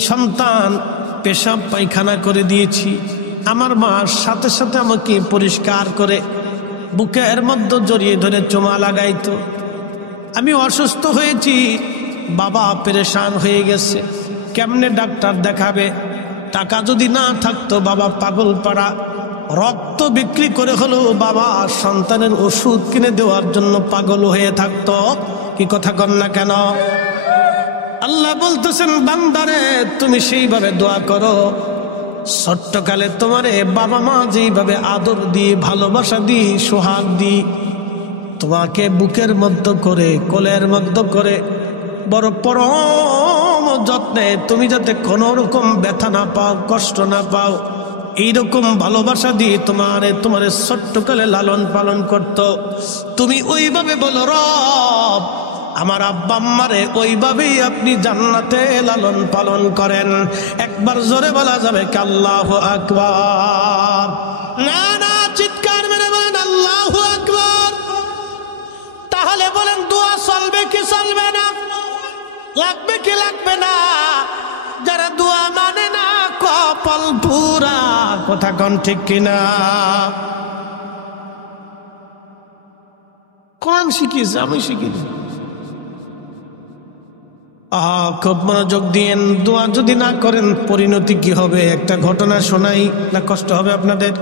সন্তান পেশাব পায়খানা করে দিয়েছি, আমার মা সাথে সাথে আমাকে পরিষ্কার করে বুকের মধ্যে জড়িয়ে ধরে চুমা লাগাইতো। আমি অসুস্থ হয়েছি, বাবা পেরেশান হয়ে গেছে, কেমনে ডাক্তার দেখাবে, টাকা যদি না থাকতো বাবা পাগল পাড়া, রক্ত বিক্রি করে হলেও বাবা সন্তানের ওষুধ কিনে দেওয়ার জন্য পাগল হয়ে থাকতো। কি কথা কন না কেন? আল্লাহ বলতেছেন বান্দারে তুমি সেইভাবে দোয়া করো ছোট্টকালে তোমারে বাবা মা যেইভাবে আদর দিয়ে ভালোবাসা দিয়ে সোহাগ দিয়ে তোমাকে বুকের মধ্যে করে কোলের মধ্যে করে বড় পরম যত্নে তুমি যাতে কোনো রকম ব্যথা না পাও, কষ্ট না পাও, এইরকম ভালোবাসা দিয়ে তোমারে ছোট্টকালে লালন পালন করত। তুমি ওইভাবে বলো রব আমার আব্বা আম্মারে ওইভাবেই আপনি জান্নাতে লালন পালন করেন। একবার জোরে বলা যাবে কি আল্লাহু আকবার? না না, চিৎকার মেরে বলেন আল্লাহু আকবার। তাহলে বলেন দোয়া চলবে কি চলবে না, লাগবে কি লাগবে না? যারা দোয়া মানে না কপাল পুরা, কথা কোন ঠিক কিনা? কোরআন শিখিয়েছে, আমি শিখিনি। খুব মনোযোগ দিয়েন। দোয়া যদি না করেন পরিণতি কি হবে একটা ঘটনা শোনাই, না কষ্ট হবে আপনাদের?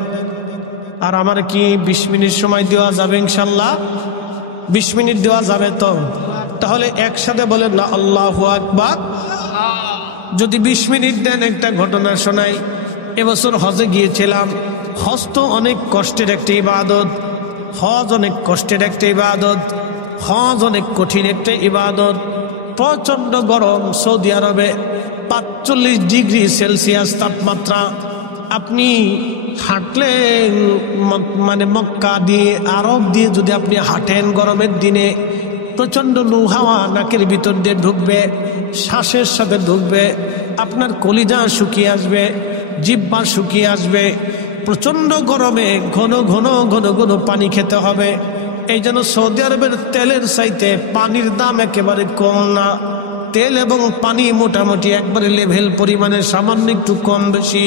আর আমার কি 20 মিনিট সময় দেওয়া যাবে? ইনশাল্লাহ 20 মিনিট দেওয়া যাবে তো? তাহলে একসাথে বলেন না আল্লাহু আকবার। যদি 20 মিনিট দেন একটা ঘটনা শোনাই। এবছর হজে গিয়েছিলাম। হজ তো অনেক কষ্টের একটা ইবাদত, হজ অনেক কষ্টের একটা ইবাদত, হজ অনেক কঠিন একটা ইবাদত। প্রচন্ড গরম, সৌদি আরবে 45 ডিগ্রি সেলসিয়াস তাপমাত্রা। আপনি হাঁটলেন মানে মক্কা দিয়ে আরব দিয়ে যদি আপনি হাঁটেন গরমের দিনে, প্রচন্ড লু হাওয়া নাকের ভিতর দিয়ে ঢুকবে, শ্বাসের সাথে ঢুকবে, আপনার কলিজা শুকিয়ে আসবে, জিহ্বা শুকিয়ে আসবে। প্রচন্ড গরমে ঘন ঘন ঘন ঘন পানি খেতে হবে। এই জন্য সৌদি আরবের তেলের চাইতে পানির দাম একেবারে কম না। তেল এবং পানি মোটামুটি একবারে লেভেল পরিমাণে, সামান্য একটু কম বেশি।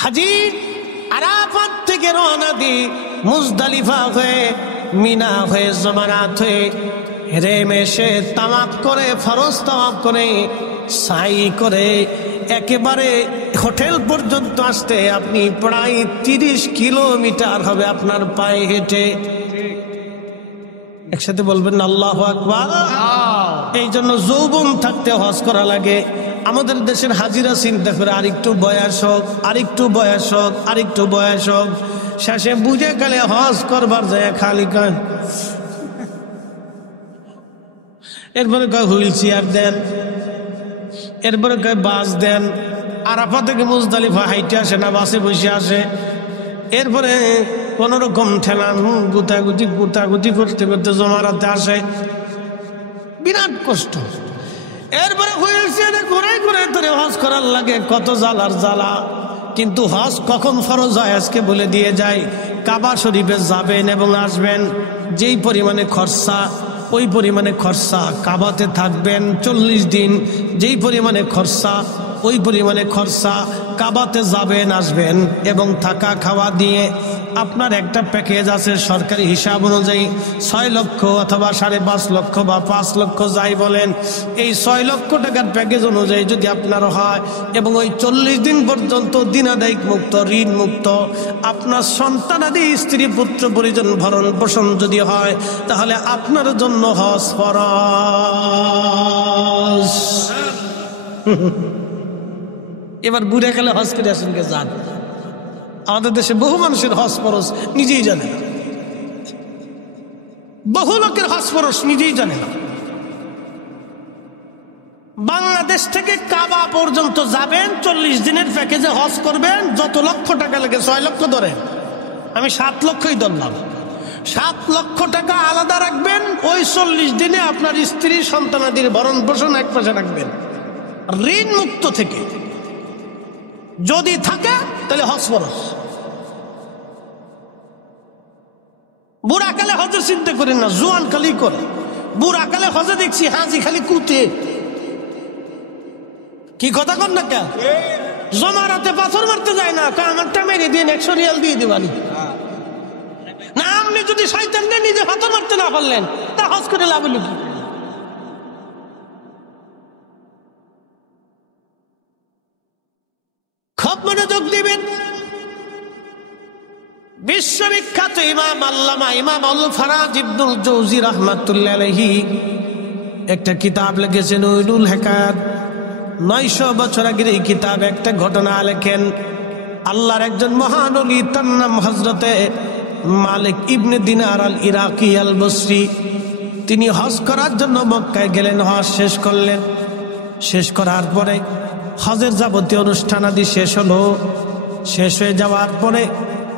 হাজি আরাফাত থেকে রওনা দিয়ে মুজদালিফা হয়ে মিনা হয়ে জমারাত হয়ে হেরেম এসে তাওয়াফ করে, ফরজ তাওয়াফ করে, সাই করে একেবারে হোটেল পর্যন্ত আসতে আপনি প্রায় 30 কিলোমিটার হবে আপনার পায়ে হেঁটে। একসাথে বলবেন না আল্লাহু আকবার। এই জন্য যৌবন থাকতে হজ করা লাগে। আমাদের দেশের হাজিরা চিন্তা করে আরেকটু বয়স হোক, আরেকটু বয়স হোক, আরেকটু বয়স হোক, শেষে বুঝে গেলে হজ করবার যায় খালি কয়। এরপরে কয় হুইল চেয়ার দেন, এরপরে কয় বাস দেন, আরাফা থেকে মুজদালিফা হাইটে আসে না বাসে বসে আসে, এরপরে কোন রকম ঠেলান গুতাগুতি করতে করতে জমারাতে আসে, বিরাট কষ্ট। এরপরে হয়েছে ঘুরে ঘুরে ধরে হজ করার লাগে, কত জ্বালার জ্বালা। কিন্তু হজ কখন ফরজ হয় আজকে বলে দিয়ে যায়। কাবা শরীফে যাবেন এবং আসবেন, যেই পরিমাণে খরচা ওই পরিমাণে খরচা। কাবাতে থাকবেন 40 দিন, যেই পরিমাণে খরচা ওই পরিমাণে খরচা। কাবাতে যাবেন আসবেন এবং থাকা খাওয়া দিয়ে আপনার একটা প্যাকেজ আছে সরকারি হিসাব অনুযায়ী 6 লক্ষ অথবা 5.5 লক্ষ বা 5 লক্ষ যাই বলেন, এই 6 লক্ষ টাকার প্যাকেজ অনুযায়ী যদি আপনার হয় এবং ওই 40 দিন পর্যন্ত দিনাদায়িক মুক্ত, ঋণ মুক্ত, আপনার সন্তানাদি স্ত্রী পুত্র পরিজন ভরণ পোষণ যদি হয়, তাহলে আপনার জন্য হজ ফরজ। এবার বুড়ে গেলে হজ করে আসেন কে যান। আমাদের দেশে বহু মানুষের হজ ফরজ নিজেই জানে না, বহু লোকের হজ ফরজ নিজেই জানে না। বাংলাদেশ থেকে কাবা পর্যন্ত যাবেন, 40 দিনের প্যাকেজে হজ করবেন, যত লক্ষ টাকা লাগে 6 লক্ষ ধরেন, আমি 7 লক্ষই ধরলাম। 7 লক্ষ টাকা আলাদা রাখবেন, ওই 40 দিনে আপনার স্ত্রী সন্তানাদির ভরণ পোষণ এক পাশে রাখবেন, ঋণ মুক্ত থেকে যদি থাকে তাহলে হজ ফরজ। বুড়াকালে হজের চিন্তা করেন না, জোয়ান খালি করে। বুড়াকালে হজে দেখছি হাজি খালি কুতে, কি কথা কন না কে? জমারাতে পাথর মারতে যায় না, আমারটা মেরে দিয়ে 100 রিয়াল দিয়ে দিবানি না। আপনি যদি শয়তানকে নিজে পাথর মারতে না পারলেন তা হজ করে লাভ হলো কি? খুব মনোযোগ দিবেন। বিশ্ববিখ্যাত ইমাম আল্লামা ইমাম আল ফারাজ ইবনুল জৌজি রাহমাতুল্লাহ আলাইহি একটা কিতাব লিখেছেন উলুল হিকায়াত। 900 বছর আগের এই কিতাব একটা ঘটনা লেখেন। আল্লাহর একজন মহান ওলি, তার নাম হযরতে মালিক ইবনে দিনার আল ইরাকি আল বসরি। তিনি হজ করার জন্য মক্কায় গেলেন, হজ শেষ করলেন। শেষ করার পরে হজের যাবতীয় অনুষ্ঠানাদি শেষ হলো। শেষ হয়ে যাওয়ার পরে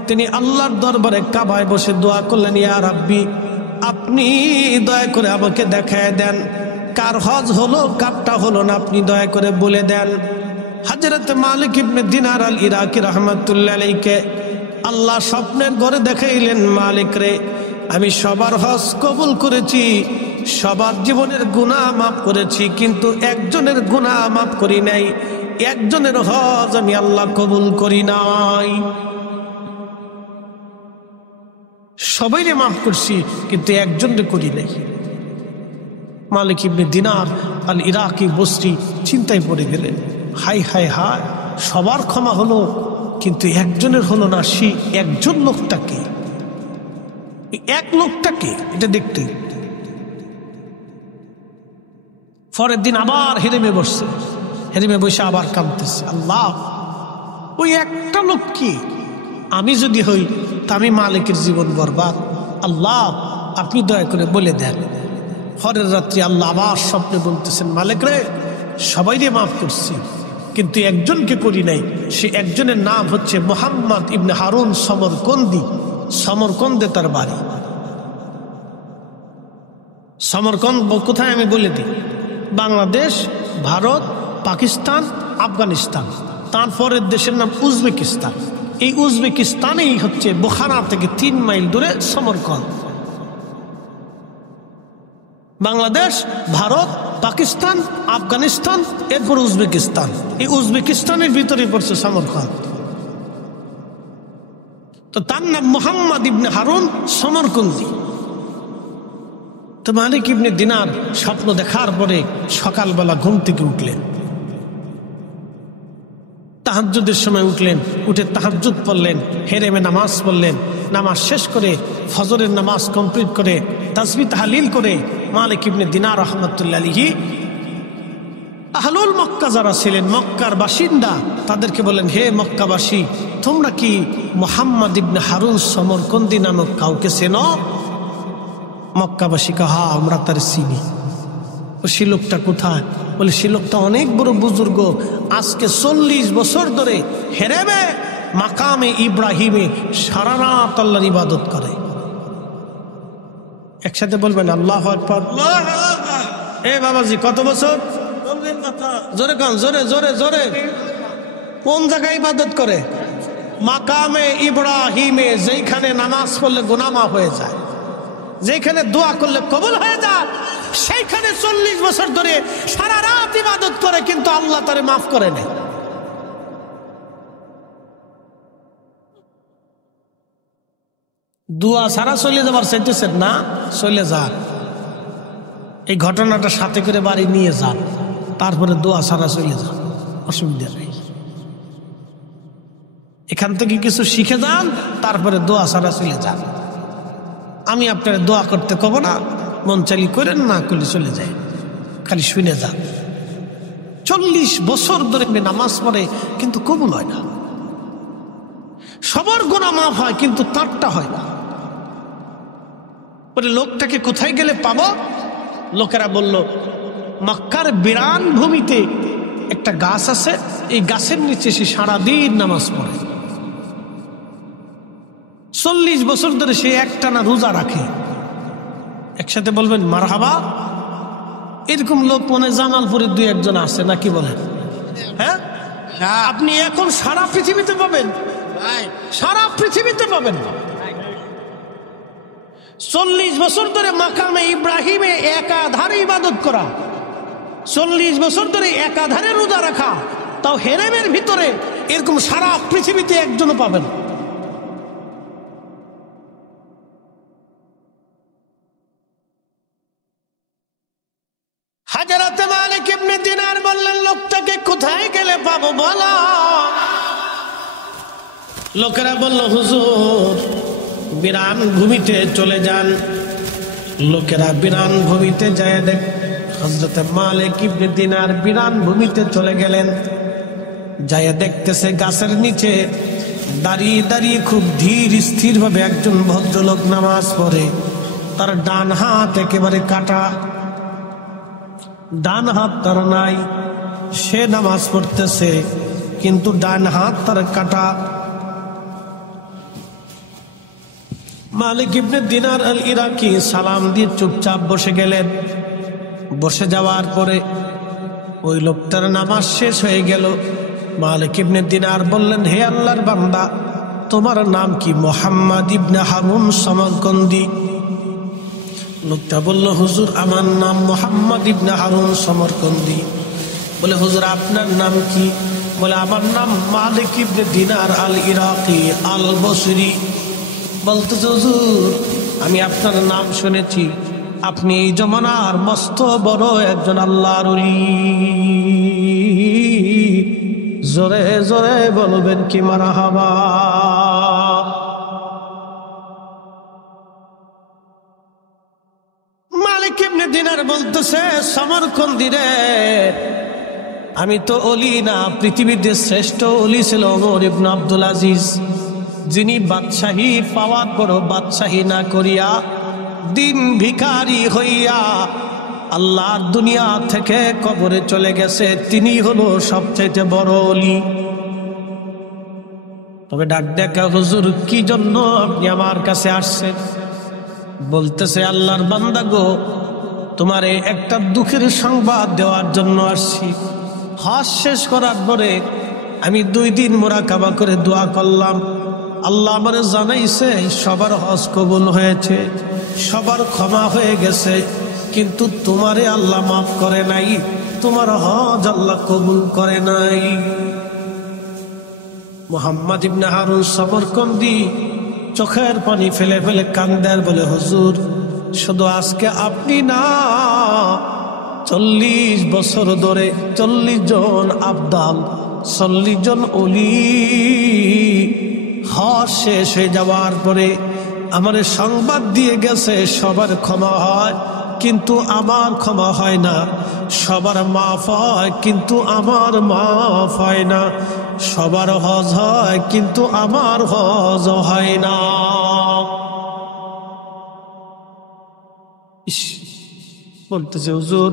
তিনি আল্লাহর দরবারে কাবায় বসে দোয়া করলেন, ইয়া রাব্বি, আপনি দয়া করে আমাকে দেখায় দেন কার হজ হলো কারটা হলো না, আপনি দয়া করে বলে দেন। হযরত মালিক ইবনে দিনার আল ইরাকি রাহমাতুল্লাহ আলাইহিকে আল্লাহ স্বপ্নের ঘরে দেখাইলেন, মালিক রে, আমি সবার হজ কবুল করেছি, সবার জীবনের গুনাহ মাফ করেছি, কিন্তু একজনের গুনাহ মাফ করি নাই, একজনের হজ আমি আল্লাহ কবুল করি নাই। সবাইরে মাফ করছি কিন্তু একজনরে করি নাই। মালিক ইবনে দিনার আল ইরাকি বসরি চিন্তায় পড়ে গেলেন, হাই হাই হাই, সবার ক্ষমা হলো কিন্তু একজনের হলো না। সে একজন লোকটাকে, এক লোকটাকে এটা দেখতে। পরের দিন আবার হেরেমে বসছে, হেরেমে বসে আবার কাঁদতেছে, আল্লাহ, ওই একটা লোক কি? আমি যদি হই তা আমি মালিকের জীবন বরবাদ, আল্লাহ আপনি দয়া করে বলে দেন। পরের রাত্রি আল্লাহ আবার স্বপ্নে বলতেছেন, মালিক রে, সবাইরে মাফ করছি কিন্তু একজনকে করি নাই। সে একজনের নাম হচ্ছে মুহাম্মদ ইবনে হারুন সমরকন্দি। সমরকন্দে তার বাড়ি। সমরকন্দ কোথায় আমি বলে দিই, বাংলাদেশ, ভারত, পাকিস্তান, আফগানিস্তান, তারপরের দেশের নাম উজবেকিস্তান। এই উজবেকিস্তানেই হচ্ছে বুখারা থেকে 3 মাইল দূরে সমরকন্দ। বাংলাদেশ, ভারত, পাকিস্তান, আফগানিস্তান, এরপর উজবেকিস্তান। এই উজবেকিস্তানের ভিতরে পড়ছে সমরকন্দ। তো তার নাম মুহাম্মদ ইবনে হারুন সমরকন্দি। তো মালিক ইবনে দিনার স্বপ্ন দেখার পরে সকালবেলা ঘুম থেকে উঠলেন, তাহাজ্জুদের সময় উঠলেন, উঠে তাহাজ্জুদ পড়লেন, হেরেমে নামাজ পড়লেন। নামাজ শেষ করে ফজরের নামাজ কমপ্লিট করে তাসবিহ তাহলিল করে মালিক ইবনে দিনার রাহমাতুল্লাহ আলাইহি আহলুল মক্কা যারা ছিলেন, মক্কার বাসিন্দা, তাদেরকে বলেন, হে মক্কাবাসী, তোমরা কি মুহাম্মদ ইবনে হারুন সমরকন্দি নামক কাউকে চেনো? মক্কাবাসী কা, হ্যাঁ আমরা তার চিনি। সে লোকটা কোথায়? বলে সে লোকটা অনেক বড় বুজুর্গ, আজকে 40 বছর ধরে হেরেমে মাকামে ইব্রাহিমে সারা রাত আল্লাহর ইবাদত করে। একসাথে বলবেন আল্লাহু আকবার। এ বাবাজি কত বছর? জোরে কান, জোরে জোরে জোরে। কোন জায়গায় ইবাদত করে? মাকামে ইব্রাহিমে, যেখানে নামাজ পড়লে গুনাহ মাফ হয়ে যায়, যেখানে দোয়া করলে কবুল হয়ে যায়, সেইখানে 40 বছর ধরে সারা রাত ইবাদত করে, কিন্তু আল্লাহ তারে মাফ করে নেয়। দোয়া সারা চলে যাবার চাইতেছেন না? চলে যান, এই ঘটনাটা সাথে করে বাড়ি নিয়ে যান, তারপরে দোয়া সারা চলে যান, অসুবিধা নেই। এখান থেকে কিছু শিখে যান, তারপরে দোয়া সারা চলে যান। আমি আপনার দোয়া করতে কব না, মন চালি করেন, না করলে চলে যায়, খালি শুনে যান। 40 বছর ধরে নামাজ পড়ে কিন্তু কবুল হয় না। সবার গুনাহ মাফ হয় কিন্তু তারটা হয় না। বলে লোকটাকে কোথায় গেলে পাবো? লোকেরা বলল মক্কার বিরান ভূমিতে একটা গাছ আছে, এই গাছের নিচে সে সারাদিন নামাজ পড়ে। 40 বছর ধরে সে একটানা রোজা রাখে। একসাথে বলবেন মারহাবা। এরকম লোক মনে জামালপুরে 2-1 আছে নাকি বলেন? হ্যাঁ, আপনি এখন সারা পৃথিবীতে পাবেন, সারা পৃথিবীতে পাবেন। 40 বছর ধরে মাকামে ইব্রাহিমে একাধারে ইবাদত করা, 40 বছর ধরে একাধারে রোজা রাখা, তাও হেরেমের ভিতরে, এরকম সারা পৃথিবীতে একজনও পাবেন। হাজরাতে মালিক ইবনে দিনার বললেন লোকটাকে কোথায় গেলে পাবো বলো? লোকেরা বলল হুজুর বিরান ভূমিতে চলে যান। লোকেরা বিরান ভূমিতে যায় দেখ, হযরতে মালিক ইবনে দিনার বিরান ভূমিতে চলে গেলেন। যায় দেখতেছে গাছের নিচে দাঁড়িয়ে দাঁড়িয়ে খুব ধীর স্থির ভাবে একজন ভদ্রলোক নামাজ পড়ে। তার ডান হাত একেবারে কাটা, ডান হাত তার নাই। সে নামাজ পড়তেছে কিন্তু ডান হাত তার কাটা। মালিক ইবনে দিনার আল ইরাকি সালাম দিয়ে চুপচাপ বসে গেলেন। বসে যাওয়ার পরে ওই লোকটার নামাজ শেষ হয়ে গেল। মালিক ইবনে দিনার বললেন, হে আল্লাহর বান্দা, তোমার নাম কি? মুহাম্মদ ইবনে হারুন সমরকন্দি। লোকটা বলল, হুজুর আমার নাম মুহাম্মদ ইবনে হারুন সমরকন্দি। বলে হুজুর আপনার নাম কি? বলে আমার নাম মালিক ইবনে দিনার আল ইরাকি আল বসরি। বলতেছে হুজুর আমি আপনার নাম শুনেছি, আপনি এই জমানার মস্ত বড় একজন আল্লাহর ওলি। জোরে জোরে বলবেন কি মারহাবা। মালিক ইবনে দিনার বলতেছে, সমরকন্দি রে, আমি তো ওলি না, পৃথিবীতে শ্রেষ্ঠ ওলি ছিল ওমর ইবনে আব্দুল আজিজ, যিনি বাদশাহী পাওয়ার পর বাদশাহী না করিয়া দিন ভিখারি হইয়া আল্লাহর দুনিয়া থেকে কবরে চলে গেছে। তিনি হলো সবচেয়ে বড় ওলি। তবে ডাক দেখা, হুজুর কি জন্য আপনি আমার কাছে আসছেন? বলতেছে, আল্লাহর বান্দা গো, তোমারে একটা দুঃখের সংবাদ দেওয়ার জন্য আসছি। হজ শেষ করার পরে আমি 2 দিন মুরাকাবা করে দোয়া করলাম। আল্লাহ আমারে জানাইছে সবার হজ কবুল হয়েছে, সবার ক্ষমা হয়ে গেছে, কিন্তু তোমারে আল্লাহ মাফ করে নাই, তোমার হজ আল্লাহ কবুল করে নাই। মুহাম্মদ ইবনে হারুন সমরকন্দি চোখের পানি ফেলে ফেলে কান্দার বলে, হুজুর শুধু আজকে আপনি না, 40 বছর ধরে 40 জন আবদাল, 40 জন ওলি হজ শেষ হয়ে যাওয়ার পরে আমারে সংবাদ দিয়ে গেছে সবার ক্ষমা হয় কিন্তু আমার ক্ষমা হয় না, সবার মাফ হয় কিন্তু আমার মাফ হয় না, সবার হজ হয় কিন্তু আমার হজ হয় না। বলতেছে হুজুর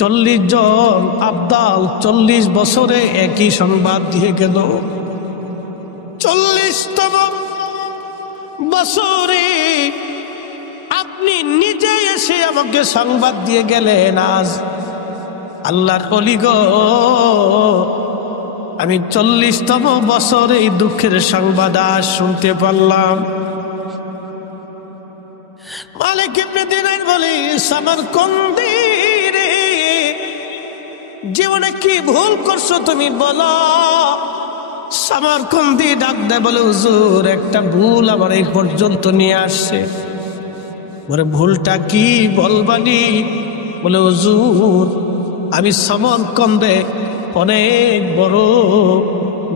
40 জন আবদাল 40 বছরে একই সংবাদ দিয়ে গেল। 40তম বছরে আপনি নিজে এসে আমাকে সংবাদ দিয়ে গেলেন। আজ আল্লাহর ওলি গো, আমি 40তম বছরে এই দুঃখের সংবাদ আজ শুনতে পারলাম। মালিক ইবনে দিনার বলে, সামারকন্দি রে, জীবনে কি ভুল করছো তুমি বলো। সামারকন্দি ডাক দেয়, বলে হুজুর একটা ভুল আমার এই পর্যন্ত নিয়ে আসছে। বলে ভুলটা কি বলবানি? বলে হুজুর, আমি সামারকন্দে অনেক বড়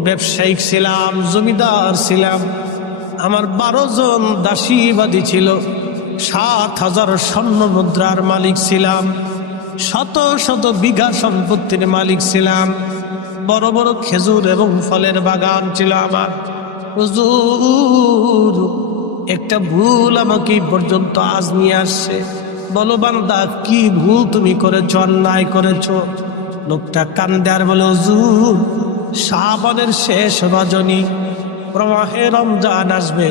ব্যবসায়িক ছিলাম, জমিদার ছিলাম। আমার 12 জন দাসীবাদী ছিল, 7,000 স্বর্ণ মুদ্রার মালিক ছিলাম, শত শত বিঘা সম্পত্তির মালিক ছিলাম, বড় বড় খেজুর এবং ফলের বাগান ছিল আমার। হুজুর, একটা ভুল আমাকে এই পর্যন্ত আজ নিয়ে আসছে। বলো বান্দা, কি ভুল তুমি করেছো, অন্যায় করেছো? লোকটা কান্দে আর বলে, হুজুর, শাবানের শেষ রজনী, প্রবাহে রমজান আসবে,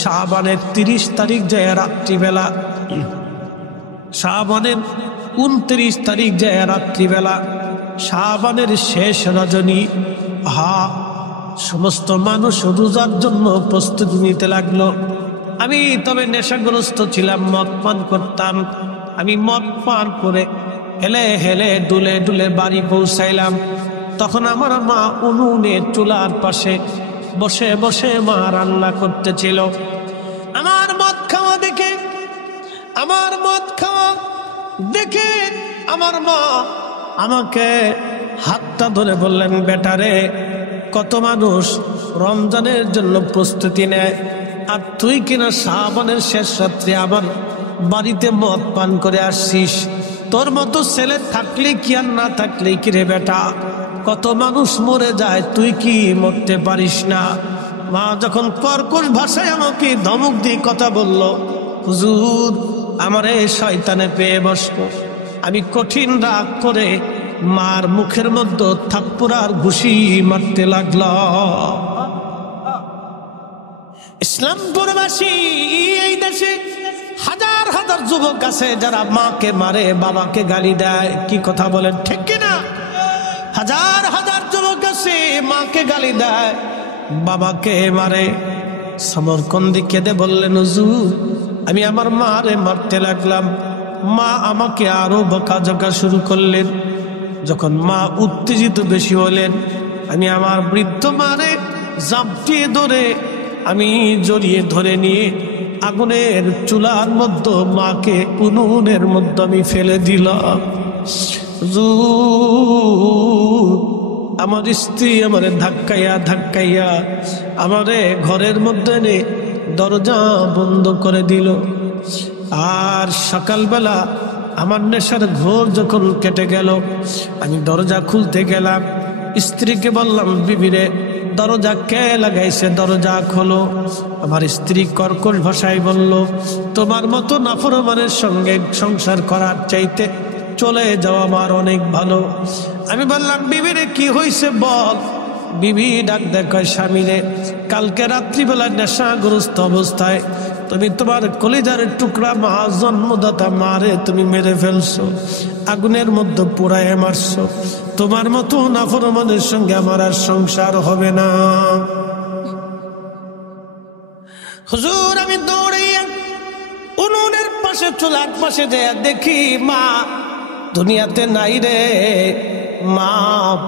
শাবানের 30 তারিখ যায় রাত্রিবেলা, শাবানের 29 তারিখ যায় রাত্রিবেলা, শাবানের শেষ রজনী। সমস্ত মানুষ রোজার জন্য প্রস্তুতি নিতে লাগলো। আমি তবে নেশাগ্রস্ত ছিলাম, মদ পান করতাম। আমি মদ পান করে হেলে হেলে দুলে দুলে বাড়ি পৌঁছাইলাম। তখন আমার মা উনুনে চুলার পাশে বসে বসে মা রান্না করতেছিল। আমার মদ খাওয়া দেখে আমার মা আমাকে হাতটা ধরে বললেন, বেটারে, কত মানুষ রমজানের জন্য প্রস্তুতি নেয়, আর তুই কিনা শাবানের শেষ রাত্রে আমার বাড়িতে মদ পান করে আসছিস। তোর মতো ছেলে থাকলে কি আর না থাকলে কি রে বেটা, কত মানুষ মরে যায়, তুই কি মরতে পারিস না? মা যখন কর্কশ ভাষায় আমাকে ধমক দিয়ে কথা বলল, হুজুর, আমারে শয়তানে পেয়ে বসলো। আমি কঠিন রাগ করে মার মুখের মধ্যে থাপ্পড়ার ঘুষি মারতে লাগলাম। ইসলামপুরবাসী এই দেশে হাজার হাজার যুবক আছে যারা মাকে মারে, বাবাকে গালি দেয়। কি কথা বলেন, ঠিক কিনা? হাজার হাজার যুবক আছে মাকে গালি দেয়, বাবাকে মারে। সমরকন্দি কেঁদে বললেন, হুজুর, আমি আমার মারে মারতে লাগলাম। মা আমাকে আরো বকাঝকা শুরু করলেন। যখন মা উত্তেজিত বেশি হলেন, আমি আমার বৃদ্ধ মারে জাপটিয়ে ধরে আমি জড়িয়ে ধরে নিয়ে আগুনের চুলার মধ্যে মাকে উনুনের মধ্যে আমি ফেলে দিলাম। আমার স্ত্রী আমারে ধাক্কাইয়া আমারে ঘরের মধ্যে এনে দরজা বন্ধ করে দিল। আর সকালবেলা আমার নেশার ঘোর যখন কেটে গেল, আমি দরজা খুলতে গেলাম। স্ত্রীকে বললাম, বিবিরে, দরজা কে লাগাইছে, দরজা খোলো। আমার স্ত্রী কর্কশ ভাষায় বলল, তোমার মতো নাফরমানের সঙ্গে সংসার করার চাইতে চলে যাওয়া আমার অনেক ভালো। আমি বললাম, বিবিরে কি হয়েছে বল। বিবি ডাক দেখায়, স্বামীরে, কালকে রাত্রিবেলা নেশাগ্রস্ত অবস্থায় তুমি তোমার কলিজার টুকরা মা, জন্মদাতা মারে তুমি মেরে ফেলছো, আগুনের মধ্যে পোড়ায় মারছো। তোমার মতো নাফরমানের সঙ্গে আমার আর সংসার হবে না। হুজুর, আমি দৌড়াইয়া উনুনের পাশে চুলার পাশে যায় দেখি মা দুনিয়াতে নাই রে। মা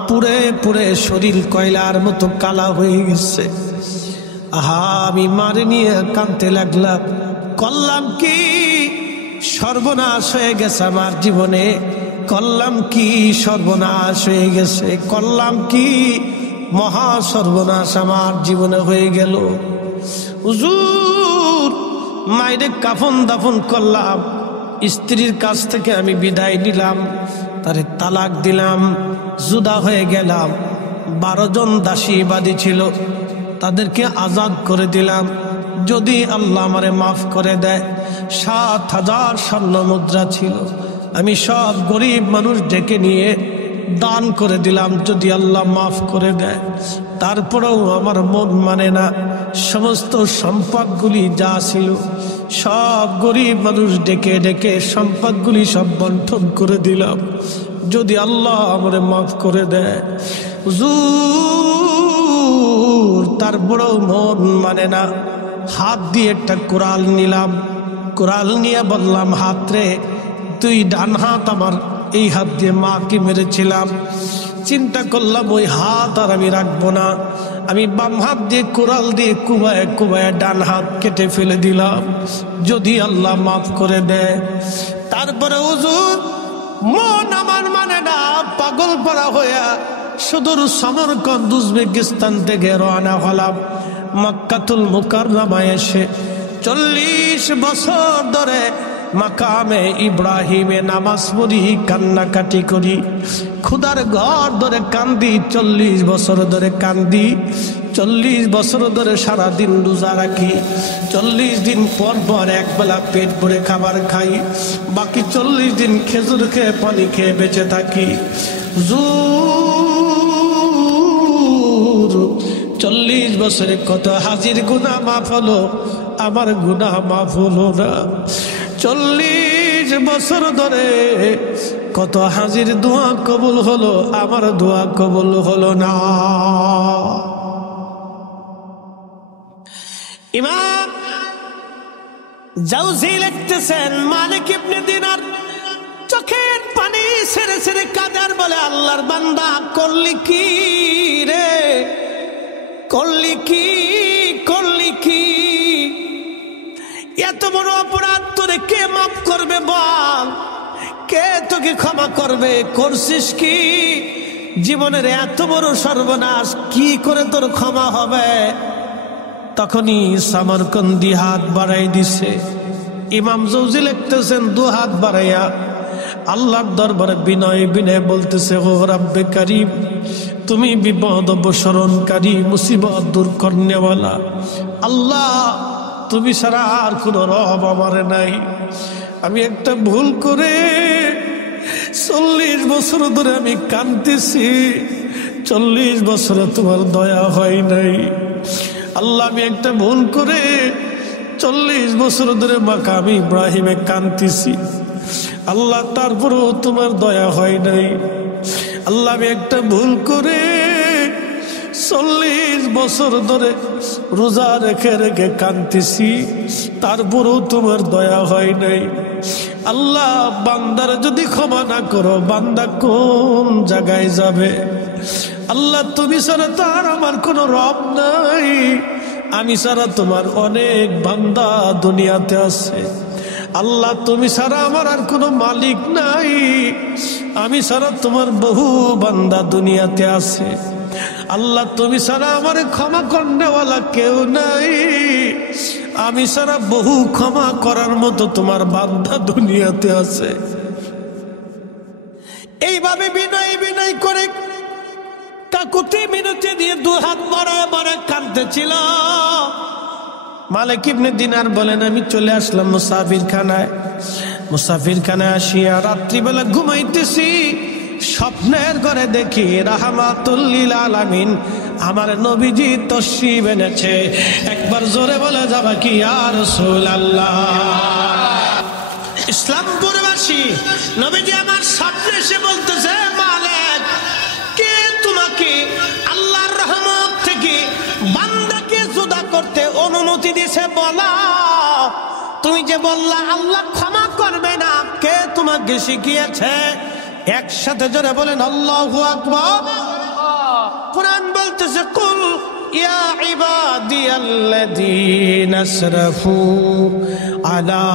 পুড়ে পুড়ে শরীর কয়লার মতো কালা হয়ে গেছে। আমি মারে নিয়ে কাঁদতে লাগলাম। করলাম কি, সর্বনাশ হয়ে গেছে আমার জীবনে। করলাম কি, সর্বনাশ হয়ে গেছে। করলাম কি, মহা সর্বনাশ আমার জীবনে হয়ে গেল। হুজুর, মায়েরে কাফন দাফন করলাম। স্ত্রীর কাছ থেকে আমি বিদায় নিলাম, তারে তালাক দিলাম, জুদা হয়ে গেলাম। 12 জন দাসীবাদী ছিল, তাদেরকে আজাদ করে দিলাম। যদি আল্লাহ আমারে মাফ করে দেয়, 7,000 স্বর্ণ মুদ্রা ছিল, আমি সব গরিব মানুষ ডেকে নিয়ে দান করে দিলাম, যদি আল্লাহ মাফ করে দেয়। তারপরেও আমার মন মানে না, সমস্ত সম্পদগুলি যা ছিল সব গরিব মানুষ ডেকে ডেকে সম্পদগুলি সব বন্টন করে দিলাম, যদি আল্লাহ আমারে মাফ করে দেয়। হুজুর তারপরেও মন মানে না, হাত দিয়ে একটা কোরাল নিলাম, কোরাল নিয়ে বললাম, হাত রে তুই ডান হাত আমার এই হাত দিয়ে মাকে মেরেছিলাম, চিন্তা করলাম ওই হাত আর আমি রাখবো না, আমি বাম হাত দিয়ে কোরাল দিয়ে কুবায় কুবায় ডান হাত কেটে ফেলে দিলাম, যদি আল্লাহ মাফ করে দেয়। তারপরে হুজুর মন আমার মানে না, পাগল পাড়া হইয়া সুদূর সমরকন্দ উজবেকিস্তান থেকে রওনা হলাম। মক্কাতুল মুকাররমায় এসে 40 বছর ধরে মাকামে ইব্রাহিমে নামাজ পড়ি, কান্নাকাটি করি, খুদার ঘর ধরে কান্দি, 40 বছর ধরে কান্দি, 40 বছর ধরে সারাদিন রোজা রাখি, 40 দিন পর পর একবেলা পেট ভরে খাবার খাই, বাকি 40 দিন খেজুর খেয়ে পানি খেয়ে বেঁচে থাকি। 40 বছরে কত হাজির গুনাহ মাফ হলো, আমার গুনাহ মাফ হলো না। 40 বছর ধরে কত হাজির দোয়া কবুল হলো, আমার দোয়া কবুল হলো না। ইমাম জাওজি লিখতেছেন, মালিক ইবনে দিনার চোখের পানি ছেড়ে ছেড়ে কাঁদার বলে, আল্লাহর বান্দা করলি কি রে, করলি কি, করলি কি, এত বড় অপরাধ তোরে কে মাফ করবে বল, কে তোকে ক্ষমা করবে, করছিস কি, জীবনের এত বড় সর্বনাশ, কি করে তোর ক্ষমা হবে। তখনই সামরকন্দি হাত বাড়াই দিছে। ইমাম জৌজি লিখতেছেন, 2 হাত বাড়াইয়া আল্লাহর দরবারে বিনয় বিনয় বলতেছে, ও রব্বে কারীম, তুমি বিপদ অবসরণকারী, মুসিবত দূর করনেওয়ালা আল্লাহ, তুমি ছাড়া আর কোন রব আমার নাই। আমি একটা ভুল করে 40 বছর ধরে আমি কাঁদতেছি, 40 বছরে তোমার দয়া হয় নাই আল্লাহ। আমি একটা ভুল করে 40 বছর ধরে মাকামে ইব্রাহিমে কাঁদতেছি আল্লাহ, তারপরেও তোমার দয়া হয় নাই আল্লাহ। আমি একটা ভুল করে 40 বছর ধরে রোজা রেখে রেখে কাঁদতেছি, তারপরেও তোমার দয়া হয় নাই আল্লাহ। বান্দার যদি ক্ষমা না করো, বান্দা কোন জায়গায় যাবে আল্লাহ? তুমি ছাড়া তো আর আমার কোনো রব নাই, আমি ছাড়া তোমার অনেক বান্দা দুনিয়াতে আছে আল্লাহ। তুমি ছাড়া আমার আর কোনো মালিক নাই, আমি ছাড়া তোমার বহু বান্দা দুনিয়াতে আছে আল্লাহ। তুমি ছাড়া আমার ক্ষমা করনেওয়ালা কেউ নাই, আমি ছাড়া বহু ক্ষমা করার মতো তোমার বান্দা দুনিয়াতে আছে। এইভাবে বিনয় বিনয় করে কাকুতি মিনতি দিয়ে 2 হাত বাড়ায় বাড়ায় কাঁদতেছিল। মালিক ইবনে দিনার বলেন, আমি চলে আসলাম মুসাফির খানায়। মুসাফির খানায় আসিয়া রাত্রিবেলা ঘুমাইতেছি, স্বপ্নের ঘরে দেখি রাহমাতুল লিল আলামিন আমার নবীজি তশরিফ এনেছে। একবার জোরে বলে যাবা কি ইয়া রাসূলুল্লাহ। ইসলামপুরবাসী নবীজি আমার স্বপ্নে এসে বলতেছে, মালিক কে তোমাকে আল্লাহর রহমত থেকে বান্দাকে জুদা করতে অনুমতি দিয়েছে বলা? তুমি যে বললা আল্লাহ ক্ষমা করবে না, কে তোমাকে শিখিয়েছে? একসাথে জোরে বলেন আল্লাহু আকবার। কুরআন বলতেছে, কুল ইয়া ইবাদিয়াল্লাযীনা আসরাফু আলা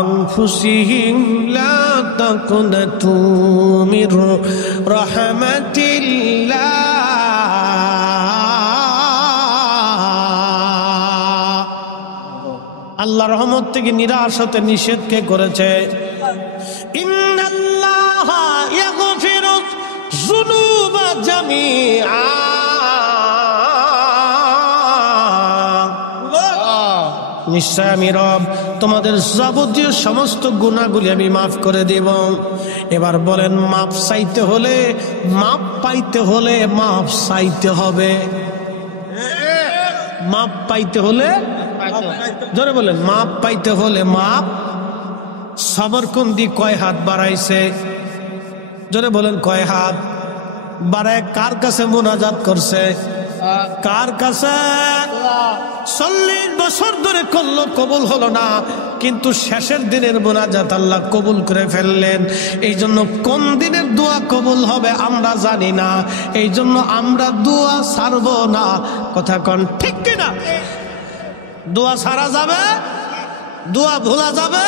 আনফুসিহিম লা তাকুনাতু মির রাহমাতিল্লাহ। আল্লাহ রহমত থেকে নিরাশ হতে নিষেধ কে করেছে? ইন্নাল্লাহা ইয়াগফিরু যুনুবা জামিআ, নিশ্চয় আমি রব তোমাদের যাবতীয় সমস্ত গুনাহগুলি আমি মাফ করে দেব। এবার বলেন, মাপ চাইতে হলে, মাপ পাইতে হলে মাপ চাইতে হবে। মাপ পাইতে হলে, জোরে বলেন, মাপ পাইতে হলে মাপ। সবরকন্দি কয় হাত বাড়াইছে? জোরে বলেন, কয় হাত বাড়ায় কার কাছে মুনাজাত করছে? কার কাছে? 40 বছর ধরে করলো, কবুল হলো না, কিন্তু শেষের দিনের মুনাজাত আল্লাহ কবুল করে ফেললেন। এই জন্য কোন দিনের দোয়া কবুল হবে আমরা জানি না, এই জন্য আমরা দোয়া ছাড়বো না। কথা কন ঠিক কিনা? দোয়া ছাড়া যাবে? দোয়া ভোলা যাবে?